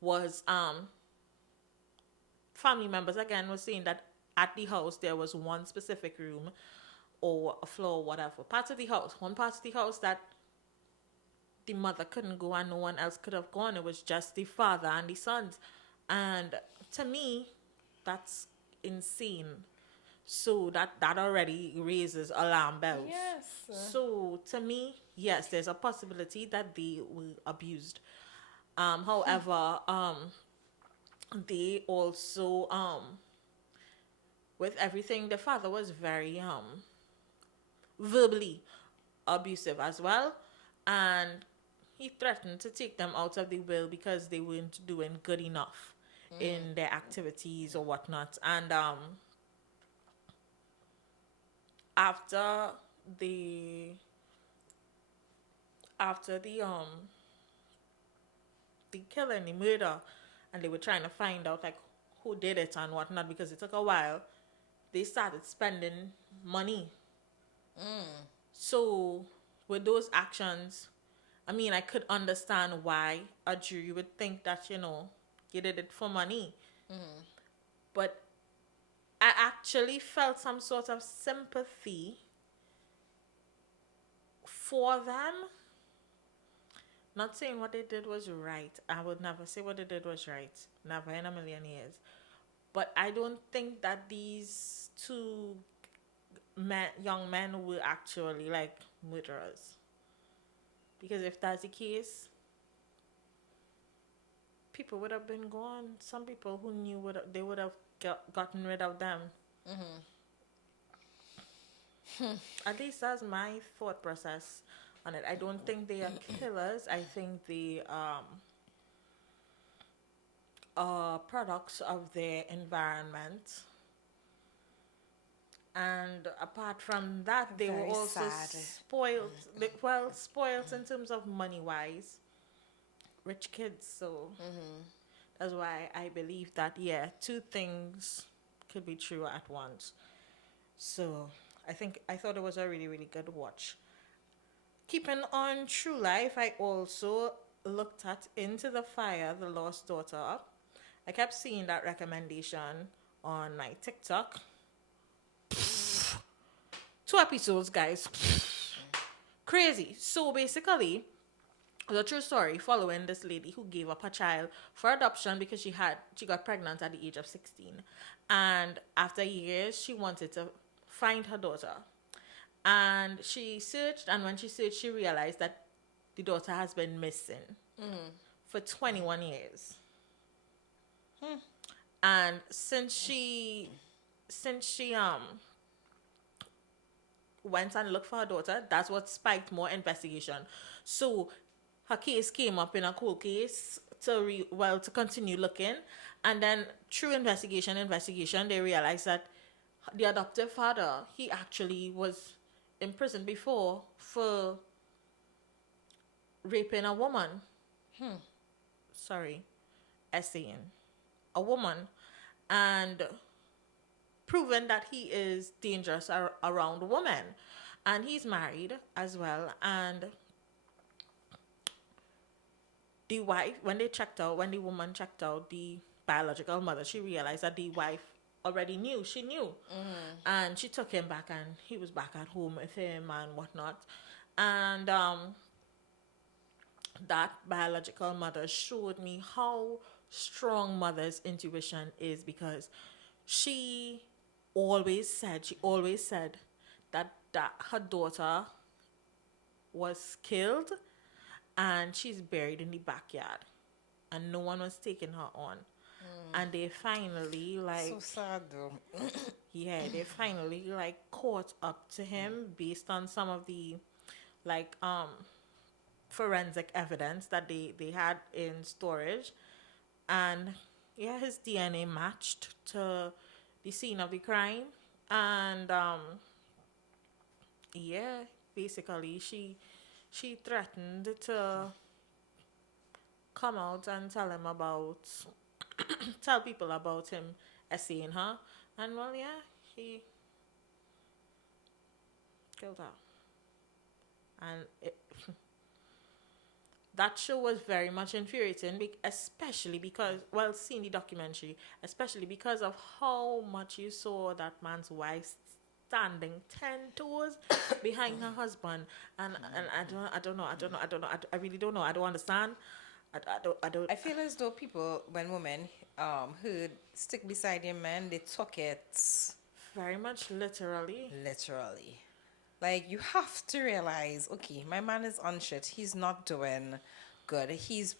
was family members again was saying that at the house there was one specific room or a floor, whatever, one part of the house that the mother couldn't go and no one else could have gone. It was just the father and the sons. And to me, that's insane. So that already raises alarm bells. Yes. So to me, yes, there's a possibility that they were abused. However, they also with everything, the father was very verbally abusive as well, and he threatened to take them out of the will because they weren't doing good enough in their activities or whatnot. And after the after the killing, the murder, and they were trying to find out like who did it and whatnot because it took a while. They started spending money. So with those actions, I mean, I could understand why a jury would think that you did it for money, but I actually felt some sort of sympathy for them. Not saying what they did was right. I would never say what they did was right. Never in a million years. But I don't think that these two young men were actually like murderers. Because if that's the case, people would have been gone. Some people who knew they would have gotten rid of them. At least that's my thought process on it. I don't think they are killers. I think they are products of their environment. And apart from that, they were Very also sad. spoiled. Spoiled in terms of money wise, rich kids. So that's why I believe that two things could be true at once. So I thought it was a really really good watch. Keeping on True Life, I also looked at Into the Fire, The Lost Daughter. I kept seeing that recommendation on my TikTok. 2 episodes, guys. Crazy. So basically, the true story following this lady who gave up her child for adoption because she got pregnant at the age of 16, and after years she wanted to find her daughter, and she searched, and when she searched she realized that the daughter has been missing for 21 years. And since she went and looked for her daughter, that's what spiked more investigation. So her case came up in a cold case to continue looking, and then through investigation, they realized that the adoptive father, he actually was in prison before for raping a woman. Sorry, essaying a woman, and proven that he is dangerous around women, and he's married as well. And the wife, when the woman checked out the biological mother, she realized that the wife already knew. She knew, and she took him back, and he was back at home with him and whatnot. And that biological mother showed me how strong mother's intuition is, because she always said that her daughter was killed and she's buried in the backyard, and no one was taking her on. And they finally So sad though. they finally caught up to him based on some of the forensic evidence that they had in storage. And his DNA matched to the scene of the crime. And basically she threatened to come out and tell people about him essaying her. And he killed her. And that show was very much infuriating, especially because, seeing the documentary, especially because of how much you saw that man's wife standing 10 toes behind her husband. And I don't know. I really don't know. I don't understand. I don't. I feel as though people, when women heard stick beside your man, they took it very much literally. Like, you have to realize, okay, my man is on shit. He's not doing good. He's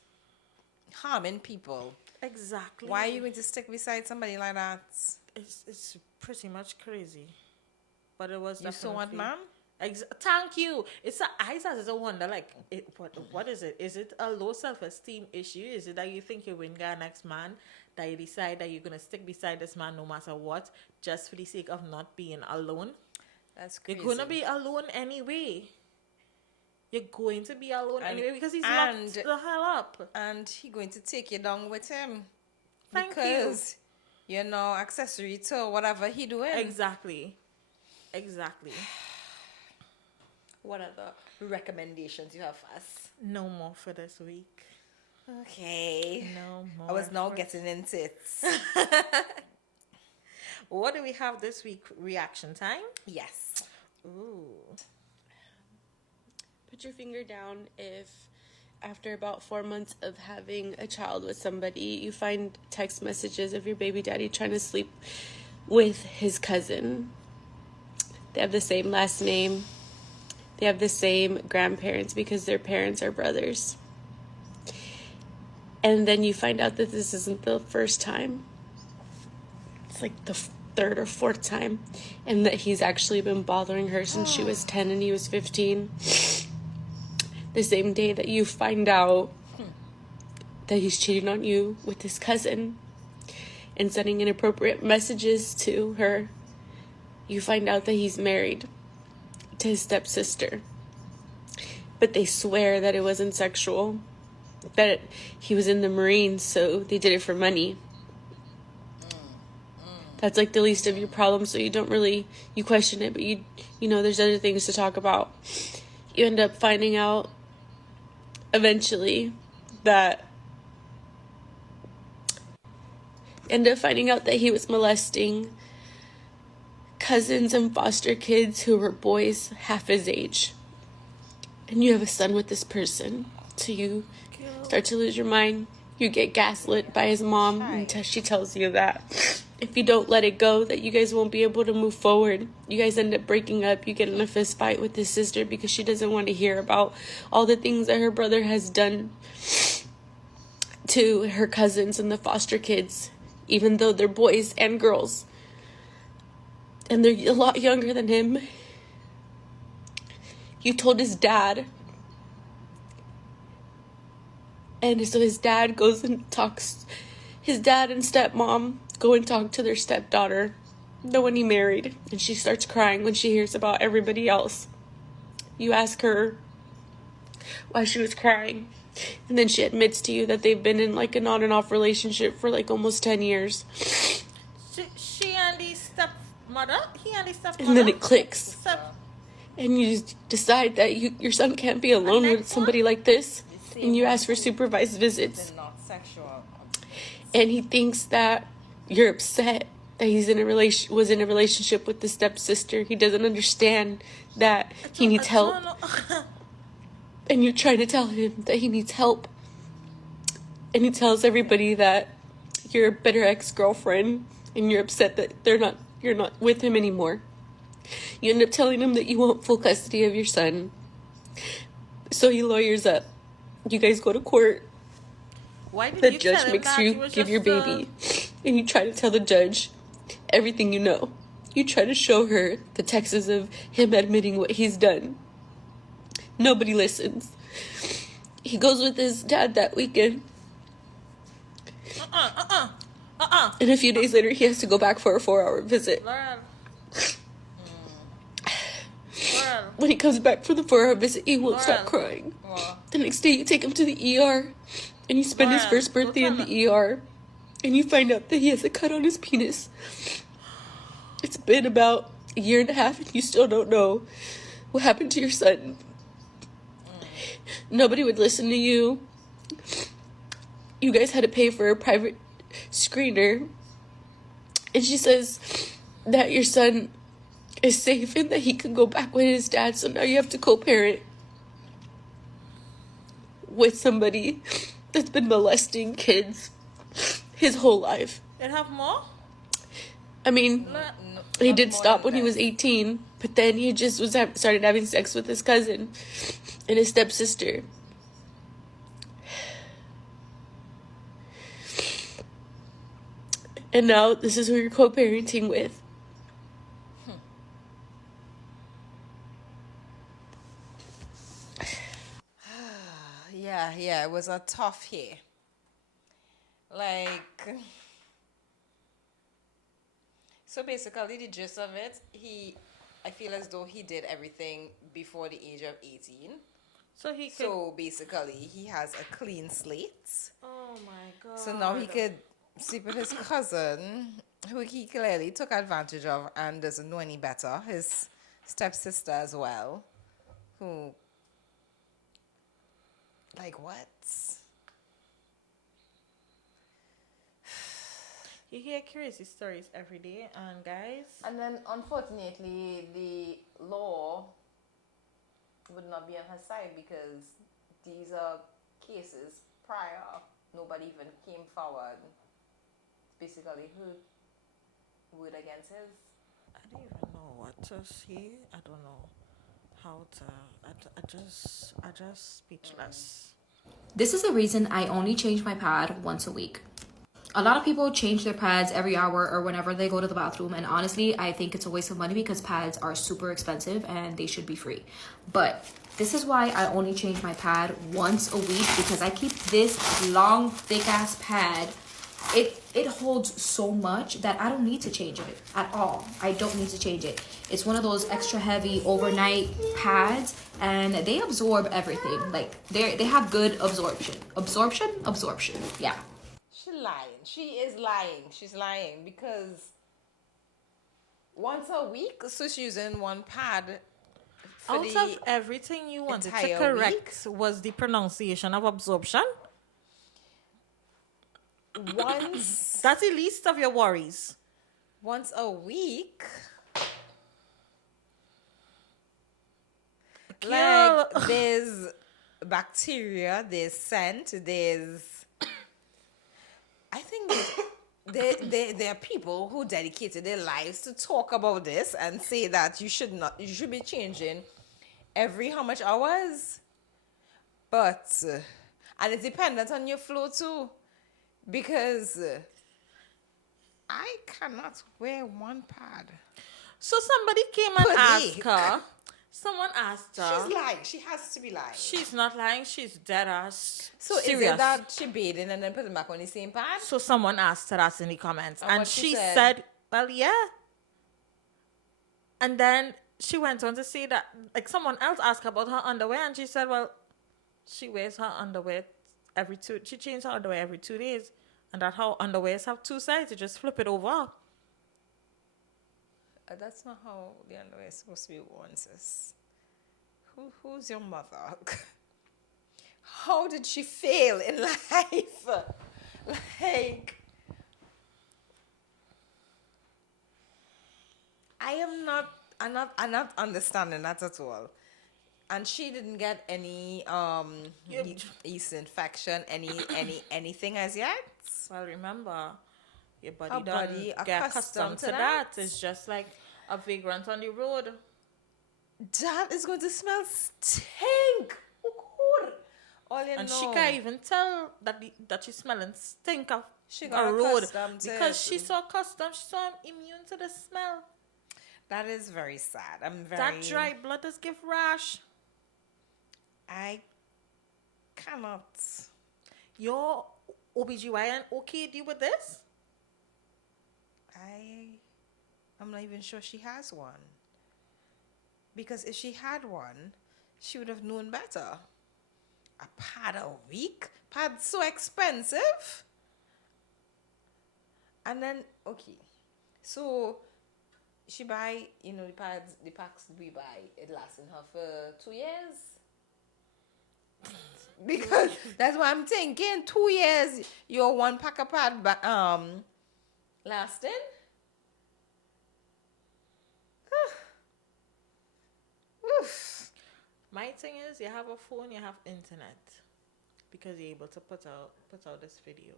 harming people. Exactly. Why are you going to stick beside somebody like that? It's pretty much crazy. But it was You saw what, ma'am? Thank you. I started to wonder, what is it? Is it a low self-esteem issue? Is it that you think you win guy next man, that you decide that you're going to stick beside this man no matter what, just for the sake of not being alone? That's crazy. You're going to be alone anyway. You're going to be alone anyway because he's locked the hell up. And he's going to take you down with him. Because you're now accessory to whatever he doing. Exactly. What other recommendations you have for us? No more for this week. Okay. No more. I was now getting into it. What do we have this week? Reaction time? Yes. Ooh. Put your finger down if after about 4 months of having a child with somebody, you find text messages of your baby daddy trying to sleep with his cousin. They have the same last name. They have the same grandparents because their parents are brothers. And then you find out that this isn't the first time. It's like the third or fourth time. And that he's actually been bothering her since she was 10 and he was 15. The same day that you find out that he's cheating on you with his cousin and sending inappropriate messages to her, you find out that he's married to his stepsister. But they swear that it wasn't sexual, that he was in the Marines, so they did it for money. That's like the least of your problems, so you don't really, you question it, but you know there's other things to talk about. You end up finding out eventually that he was molesting cousins and foster kids who were boys half his age. And you have a son with this person. So you start to lose your mind. You get gaslit by his mom until she tells you that if you don't let it go, that you guys won't be able to move forward. You guys end up breaking up. You get in a fist fight with his sister because she doesn't want to hear about all the things that her brother has done to her cousins and the foster kids, even though they're boys and girls. And they're a lot younger than him. You told his dad. And so his dad goes and talks. His dad and stepmom go and talk to their stepdaughter, the one he married. And she starts crying when she hears about everybody else. You ask her why she was crying. And then she admits to you that they've been in like an on and off relationship for like almost 10 years. She and the stepmother? He and the stepmother? And then it clicks. Step- And you just decide that your son can't be alone with somebody like this. And you ask for supervised visits. They're not sexual. And he thinks that you're upset that he's was in a relationship with the stepsister. He doesn't understand that he needs help. And you're trying to tell him that he needs help. And he tells everybody that you're a bitter ex-girlfriend and you're upset that you're not with him anymore. You end up telling him that you want full custody of your son. So he lawyers up. You guys go to court. Why did The you judge tell him makes that he you was give your just, baby. And you try to tell the judge everything you know. You try to show her the texts of him admitting what he's done. Nobody listens. He goes with his dad that weekend. And a few days later, he has to go back for a 4-hour visit. Laurel. When he comes back for the 4-hour visit, he won't stop Laurel. crying. Well, The next day, you take him to the ER. And you spend his Laurel, first birthday in don't the ER. And you find out that he has a cut on his penis. It's been about a year and a half, and you still don't know what happened to your son. Nobody would listen to you. You guys had to pay for a private screener. And she says that your son is safe and that he can go back with his dad. So now you have to co-parent with somebody that's been molesting kids his whole life. It have more? I mean, he not did more stop than when he that. was 18, but then he just started having sex with his cousin and his stepsister. And now this is who you're co-parenting with. Yeah, it was a tough year. Like, so basically, the gist of it, I feel as though he did everything before the age of 18. So he could. So basically, he has a clean slate. Oh my god. So now he could sleep with his cousin, who he clearly took advantage of and doesn't know any better. His stepsister as well, who, like, what? You hear crazy stories every day, and guys. And then, unfortunately, the law would not be on her side because these are cases prior. Nobody even came forward. Basically, who would against his? I don't even know what to say. I don't know how to. I just speechless. This is the reason I only change my pad once a week. A lot of people change their pads every hour or whenever they go to the bathroom, and honestly, I think it's a waste of money because pads are super expensive and they should be free. But this is why I only change my pad once a week, because I keep this long, thick ass pad. It holds so much that I don't need to change it at all. I don't need to change it. It's one of those extra heavy overnight pads, and they absorb everything. Like they have good absorption. Absorption. Yeah. She's lying. She is lying. She's lying because once a week, so she's using one pad. For Out of everything you wanted to entire correct was the pronunciation of absorption. once That's the least of your worries. once a week. Like, there's bacteria, there's scent, there's, I think there are people who dedicated their lives to talk about this and say that you should be changing every how much hours. But and it's dependent on your flow too, because I cannot wear one pad. So somebody came and Per asked day. her. Someone asked her. She's lying. She has to be lying. She's not lying. She's dead ass. So serious. is it that she bathing and then put it back on the same pad? So someone asked her that in the comments, And and what she she said? said, "Well, yeah." And then she went on to say that, like, someone else asked her about her underwear, and she said, "Well, she wears her underwear every two. She changes her underwear every 2 days, and that her underwears have two sides. You just flip it over." That's not how the underwear is supposed to be worn, sis. Who's your mother? How did she fail in life? Like, I'm not understanding that at all. And she didn't get any yeast infection, anything as yet. Well, remember, your body Her don't body get accustomed to that. It's just like a vagrant on the road. That is going to smell stink. Oh, God. All you And know. she can't even tell that she's smelling stink of She a got road accustomed to because it. she's so accustomed. She's so immune to the smell. That is very sad. That dry blood does give rash. I cannot. Your OBGYN okayed you with this? I'm not even sure she has one. Because if she had one, she would have known better. A pad a week? Pad's so expensive. And then, okay. So, she buy, the pads, the packs we buy, it lasts in her for 2 years. Because that's what I'm thinking. 2 years, your one pack of pad lasting. Oof. My thing is, you have a phone, you have internet, because you're able to put out this video.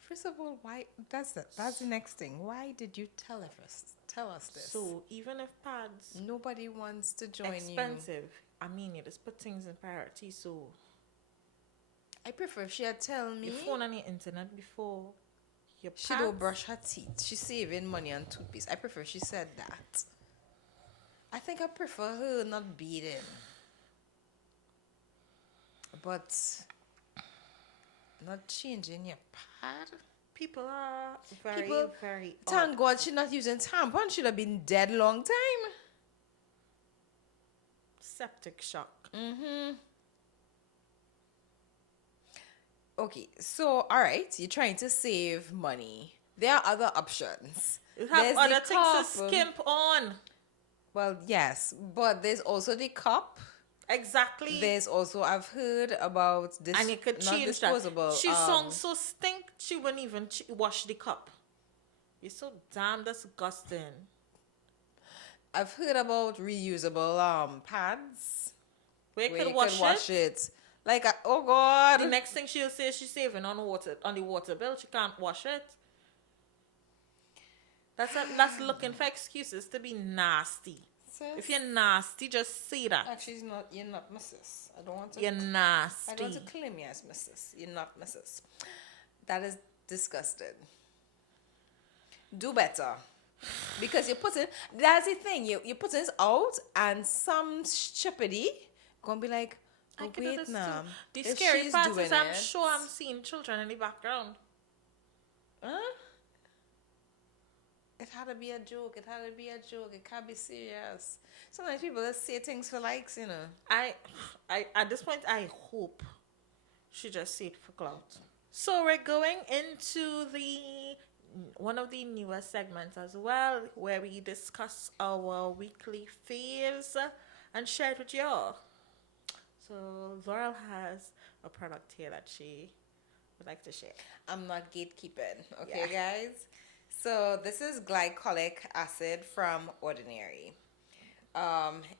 First of all, why? That's the next thing. Why did you tell us this? So even if pads Nobody wants to join expensive, I mean, you just put things in priority. So you. I prefer if she had tell me. your phone and your internet before your pads. She don't brush her teeth. She's saving money on toothpaste. I prefer she said that. I think I prefer her not beating. But not changing your pad. People are very, People- very Thank odd. God she's not using tampon. She'd have been dead long time. Septic shock. Okay, so all right, you're trying to save money. There are other options. You have There's other the things to cup. skimp on. Well, yes, but there's also the cup. Exactly. There's also I've heard about this. And you could not change disposable. that. She songs so stink, she wouldn't even wash the cup. You're so damn disgusting. I've heard about reusable pads Where you where could you wash, can wash it. it. Like oh God. The next thing she'll say is she's saving on the water bill. She can't wash it. That's looking for excuses to be nasty. Sis, If you're nasty, just say that. actually, you're not Mrs. I don't want to. You're I nasty. don't want to claim you as Mrs. You're not Mrs. That is disgusting. Do better. Because you're putting, that's the thing, you're putting this out and some stupidity gonna be like, I oh, could do wait this now. too. The if scary she's part doing is I'm it- sure I'm seeing children in the background. Huh? It had to be a joke. It had to be a joke. It can't be serious. Sometimes people just say things for likes, I at this point I hope she just said for clout. So we're going into one of the newer segments as well, where we discuss our weekly faves and share it with y'all. So Laurel has a product here that she would like to share. I'm not gatekeeping. Okay, guys? So this is glycolic acid from Ordinary.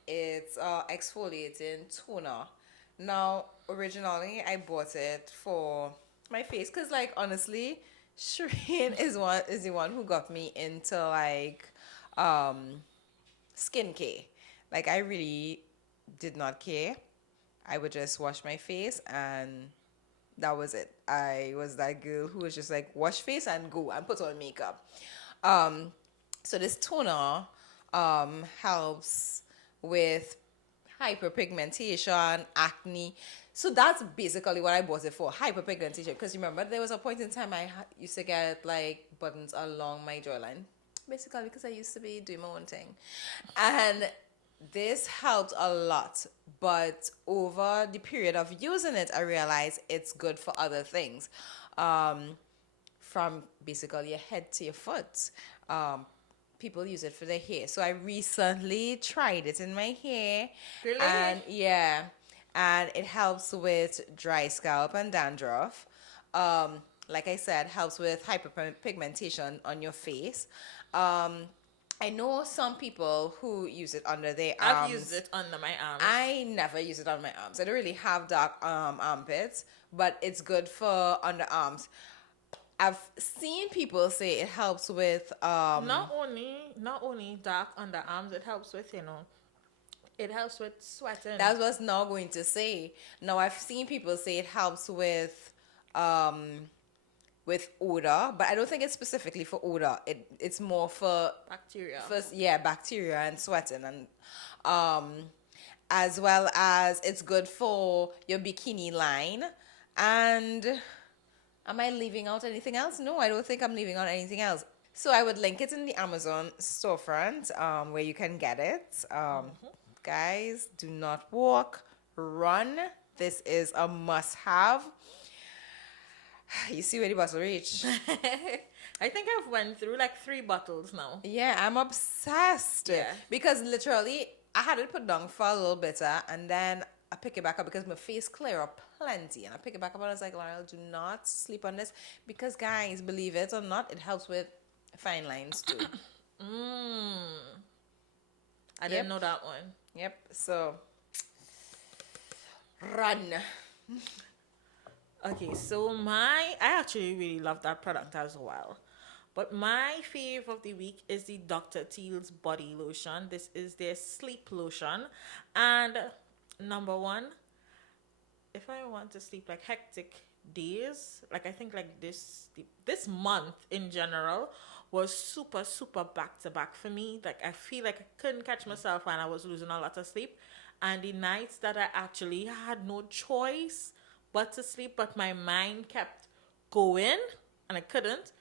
It's exfoliating toner. Now, originally, I bought it for my face because, like, honestly, Sherain is the one who got me into like skincare. Like I really did not care. I would just wash my face and that was it. I was that girl who was just like wash face and go and put on makeup. Um, so this toner helps with hyperpigmentation, acne. So that's basically what I bought it for, hyperpigmentation. Because remember, there was a point in time used to get like buttons along my jawline, basically because I used to be doing my own thing, and this helped a lot. But over the period of using it, I realized it's good for other things. Um, from basically your head to your foot. People use it for their hair. So I recently tried it in my hair. Really? And yeah, and it helps with dry scalp and dandruff. Like I said, helps with hyperpigmentation on your face. I know some people who use it under their arms. I've used it under my arms. I never use it on my arms. I don't really have dark armpits, but it's good for underarms. I've seen people say it helps with not only dark underarms, it helps with, it helps with sweating. that's what I was now going to say. Now I've seen people say it helps with odor, but I don't think it's specifically for odor. It's more for Bacteria. bacteria and sweating and as well as it's good for your bikini line. And am I leaving out anything else? No, I don't think I'm leaving out anything else. So I would link it in the Amazon storefront where you can get it. Guys, do not walk, run. This is a must-have. You see where the bottle reach? I think I've went through like 3 bottles now. Yeah, I'm obsessed. Yeah. Because literally, I had it put down for a little bit, and then I pick it back up because my face clear up plenty. And I pick it back up and I was like, Laurel, do not sleep on this. Because guys, believe it or not, it helps with fine lines too. I didn't know that one. Yep. So, run. Okay, so I actually really love that product as well. But my fave of the week is the Dr. Teal's body lotion. This is their sleep lotion. And number one, if I want to sleep like hectic days, like I think like this month in general was super, super back to back for me. Like I feel like I couldn't catch myself and I was losing a lot of sleep. And the nights that I actually had no choice but to sleep, but my mind kept going and I couldn't,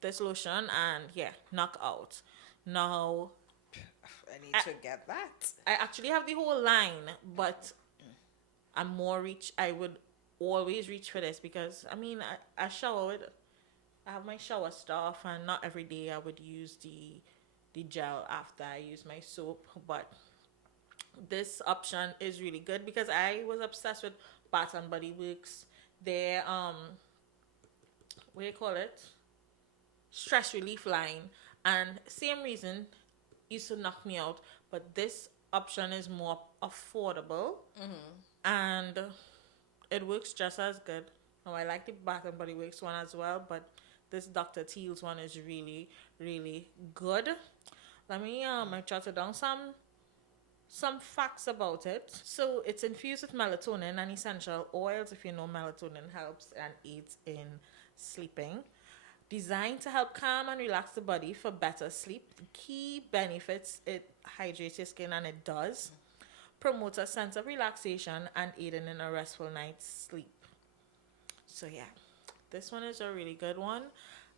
this lotion and knock out. Now I need to get that. I actually have the whole line, but I would always reach for this because I shower with, I have my shower stuff and not every day I would use the gel after I use my soap, but this option is really good because I was obsessed with Bath and Body Works. Their what do you call it? Stress relief line, and same reason used to knock me out, but this option is more affordable and it works just as good. Now I like the Bath and Body Works one as well, but this Dr. Teal's one is really, really good. Let me I jotted down some facts about it. So it's infused with melatonin and essential oils. If you know, melatonin helps and aids in sleeping. Designed to help calm and relax the body for better sleep. The key benefits: it hydrates your skin, and it does promote a sense of relaxation and aiding in a restful night's sleep. So this one is a really good one,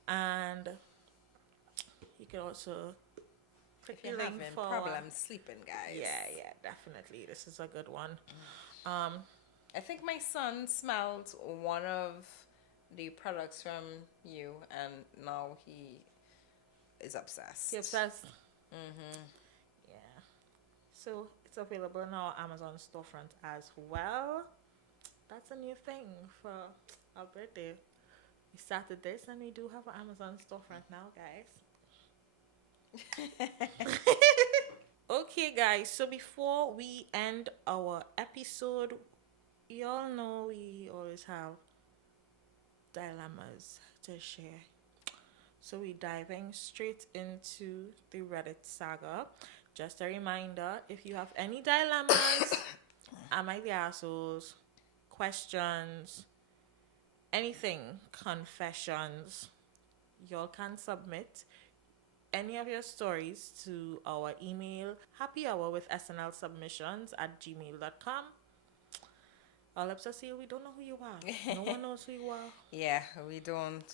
and you can also If you're having problems sleeping, guys. Yeah, definitely. This is a good one. I think my son smelled one of the products from you, and now he is obsessed. You obsessed? Yeah. So it's available in our Amazon storefront as well. That's a new thing for our birthday. We started this, and we do have an Amazon storefront now, guys. Okay, guys, so before we end our episode, y'all know we always have dilemmas to share. So we diving straight into the Reddit saga. Just a reminder, if you have any dilemmas, am I the assholes, questions, anything, confessions, y'all can submit any of your stories to our email happyhour with SNL submissions at gmail.com. All up to see, we don't know who you are. No one knows who you are. Yeah, we don't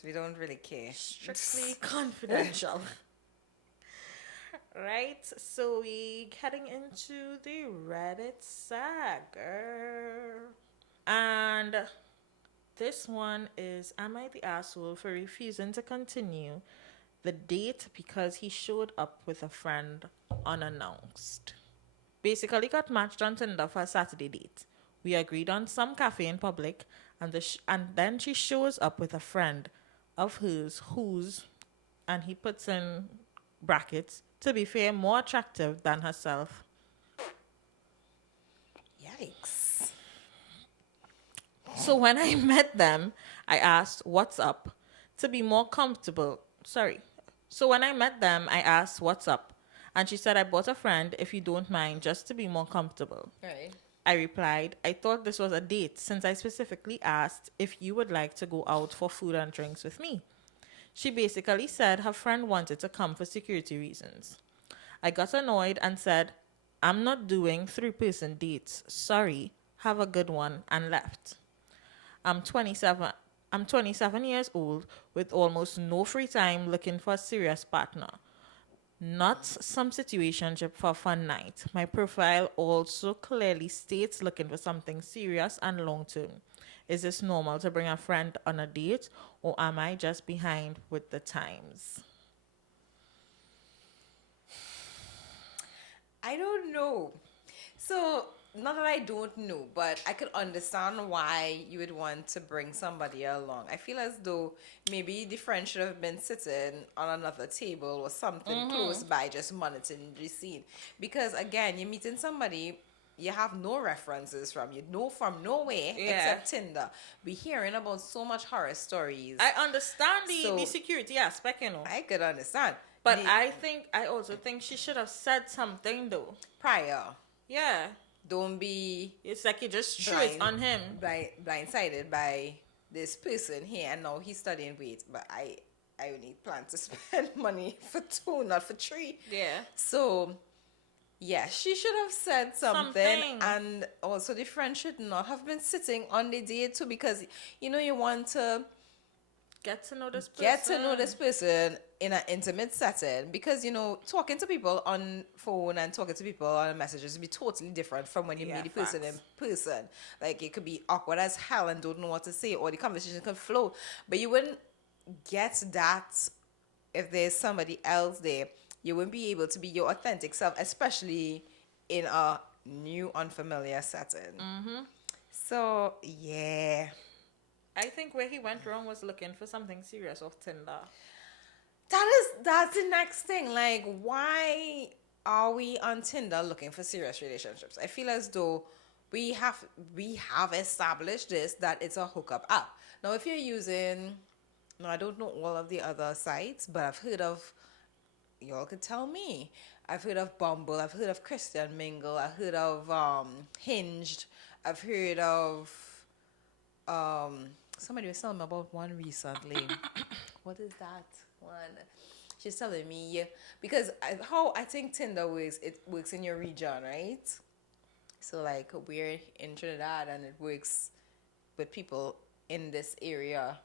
really care. Strictly confidential. Right, so we heading into the Reddit saga. And this one is, am I the asshole for refusing to continue the date because he showed up with a friend unannounced? Basically got matched on Tinder for a Saturday date. We agreed on some cafe in public, and and then she shows up with a friend of hers who's, and he puts in brackets, to be fair, more attractive than herself. Yikes. So when I met them, I asked, what's up? To be more comfortable. Sorry. So when I met them, I asked, what's up? And she said, I bought a friend, if you don't mind, just to be more comfortable. Right. I replied, I thought this was a date since I specifically asked if you would like to go out for food and drinks with me. She basically said her friend wanted to come for security reasons. I got annoyed and said, I'm not doing 3-person dates. Sorry. Have a good one, and left. I'm 27. I'm 27 years old with almost no free time looking for a serious partner. Not some situationship for a fun night. My profile also clearly states looking for something serious and long term. Is this normal to bring a friend on a date, or am I just behind with the times? I don't know. So, not that I don't know, but I could understand why you would want to bring somebody along. I feel as though maybe the friend should have been sitting on another table or something close by, just monitoring the scene. Because again, you're meeting somebody you have no references from, you know from nowhere except Tinder. We're hearing about so much horror stories. I understand So- the security aspect, you know. I could understand. But I also think she should have said something though. Prior, Yeah. don't be It's like you just threw it on him. blindsided by this person here, and now he's studying weight, but I only plan to spend money for 2, not for 3. Yeah. So yeah, she should have said something. And also the friend should not have been sitting on the date too, because you want to Get to know this person. get to know this person in an intimate setting, because talking to people on phone and talking to people on messages be totally different from when you meet the person in person. Like, it could be awkward as hell and don't know what to say, or the conversation could flow, but you wouldn't get that if there's somebody else there. You wouldn't be able to be your authentic self, especially in a new unfamiliar setting. So yeah, I think where he went wrong was looking for something serious off Tinder. that's the next thing. Like, why are we on Tinder looking for serious relationships? I feel as though we have established this, that it's a hookup app. Now, if you're using, no, I don't know all of the other sites, but I've heard of, y'all could tell me. I've heard of Bumble. I've heard of Christian Mingle. I've heard of Hinged. I've heard of somebody was telling me about one recently. What is that one? She's telling me, because how I think Tinder works, it works in your region, right? So like, we're in Trinidad and it works with people in this area.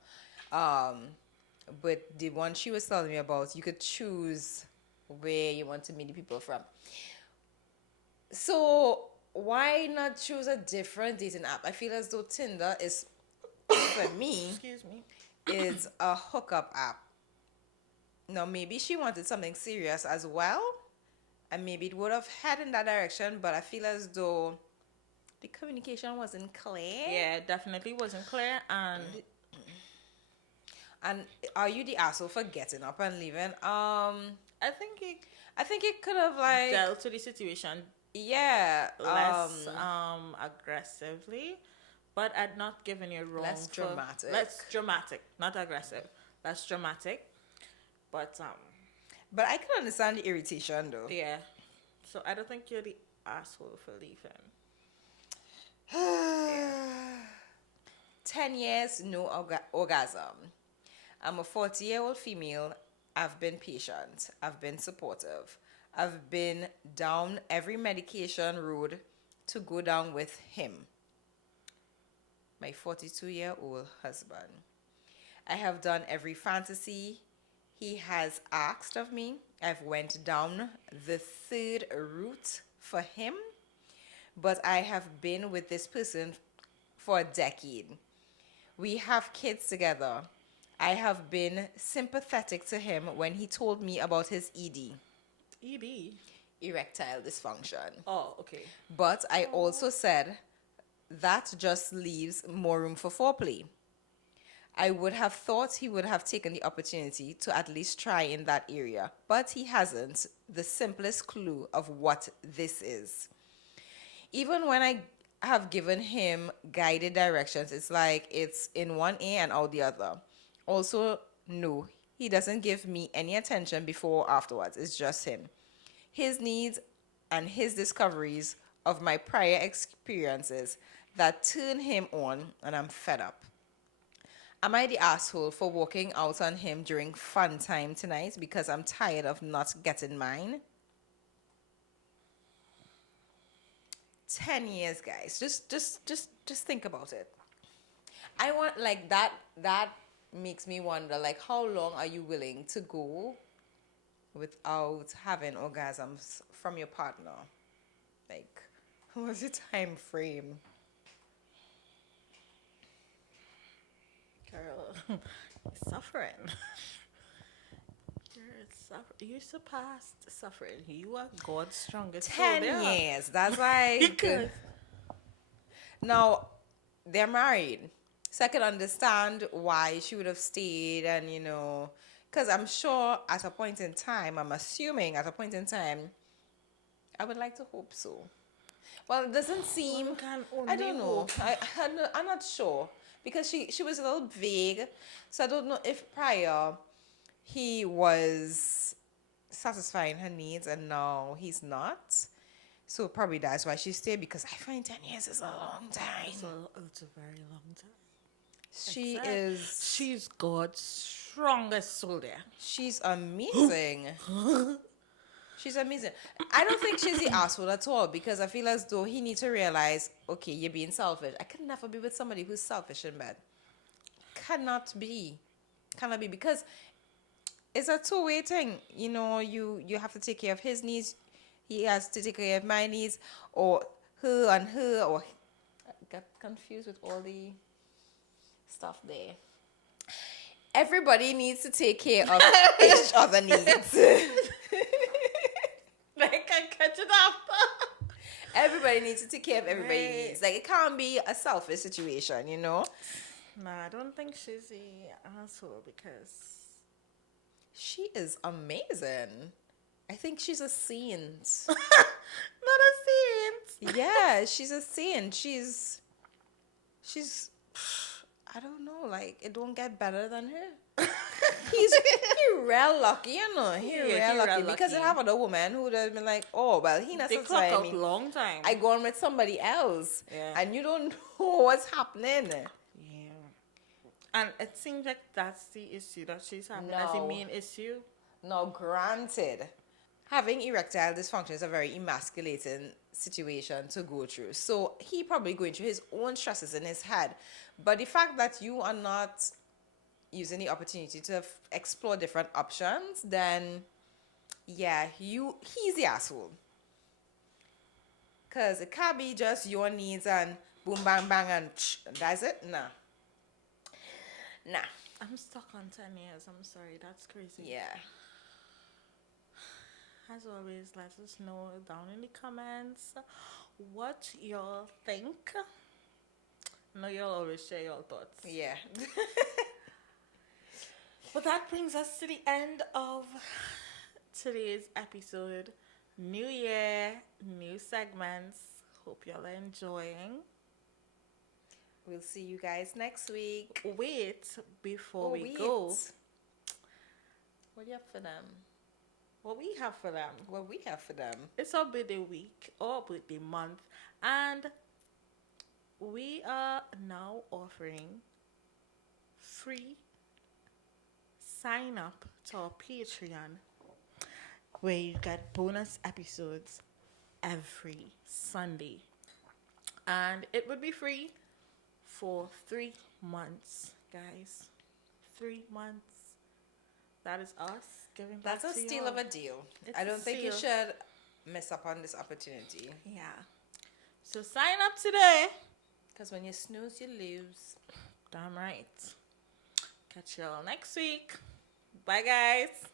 But the one she was telling me about, you could choose where you want to meet the people from. So why not choose a different dating app? I feel as though Tinder is, for me, Excuse me. is a hookup app. Now, maybe she wanted something serious as well, and maybe it would have head in that direction, but I feel as though the communication wasn't clear. Yeah, it definitely wasn't clear. And are you the asshole for getting up and leaving? I think it could have, like, dealt to the situation yeah, less aggressively. but I'd not given you room Less for dramatic. less dramatic, not aggressive, less dramatic. But But I can understand the irritation though. yeah. So I don't think you're the asshole for leaving. 10 years, no orgasm. I'm a 40-year-old female. I've been patient. I've been supportive. I've been down every medication road to go down with him, my 42-year-old husband. I have done every fantasy he has asked of me. I've went down the third route for him, but I have been with this person for a decade. We have kids together. I have been sympathetic to him when he told me about his ED, ED. erectile dysfunction. Oh, okay. But I also said that just leaves more room for foreplay. I would have thought he would have taken the opportunity to at least try in that area, but he hasn't the simplest clue of what this is. Even when I have given him guided directions, it's like it's in one ear and out the other. Also, no, he doesn't give me any attention before or afterwards. It's just him. His needs and his discoveries of my prior experiences that turn him on, and I'm fed up. Am I the asshole for walking out on him during fun time tonight because I'm tired of not getting mine? 10 years, guys. Just think about it. I want like that makes me wonder like how long are you willing to go without having orgasms from your partner? Like, what's your time frame? Girl, you're suffering. You surpassed suffering. You are God's strongest 10 soldier. years. That's like Because now they're married. So I can understand why she would have stayed and because I'm sure at a point in time, I'm assuming at a point in time, I would like to hope so. Well, it doesn't seem. one can I only don't know. hope. I'm not sure because she was a little vague, so I don't know if prior he was satisfying her needs and now he's not. So probably that's why she stayed because I find 10 years is a long time. It's a very long time. She Exactly. is. She's God's strongest soldier. She's amazing. She's amazing. I don't think she's the asshole at all because I feel as though he needs to realize, okay, you're being selfish. I could never be with somebody who's selfish in bed. Cannot be because it's a two-way thing. You have to take care of his needs. He has to take care of my needs, or her and her, or I got confused with all the stuff there. Everybody needs to take care of each other needs. Like I catch it up. Everybody needs to take care of everybody's needs. Like it can't be a selfish situation, Nah, I don't think she's the asshole because She is amazing. I think she's a saint. not a saint. Yeah, she's a saint. She's I don't know, like it don't get better than her. He real lucky, He Yeah, real he lucky real because lucky. I have other woman who would have been like, oh well, he not They clock satisfying up me. long time. I go on with somebody else, Yeah. and you don't know what's happening. Yeah. And it seems like that's the issue that she's having. That's the No. main issue. Now, granted, having erectile dysfunction is a very emasculating situation to go through. So he probably going through his own stresses in his head. But the fact that you are not using the opportunity to explore different options, then yeah, he's the asshole. Because it can't be just your needs and boom, bang, bang, and that's it. Nah. I'm stuck on 10 years. I'm sorry. That's crazy. Yeah. As always, let us know down in the comments what y'all think. I know y'all always share your thoughts. Yeah. But that brings us to the end of today's episode. New year, new segments. Hope y'all are enjoying. We'll see you guys next week. Wait, before Oh, we wait. go, What do you have for them? what we have for them? What we have for them? It's our birthday week or birthday month, and we are now offering free sign up to our Patreon, where you get bonus episodes every Sunday, and it would be free for 3 months, guys. 3 months. That is us giving back That's a to steal y'all. of a deal. It's I a don't think you steal. should miss up on this opportunity. Yeah. So sign up today. Because when you snooze, you lose. Damn right. Catch y'all next week. Bye, guys.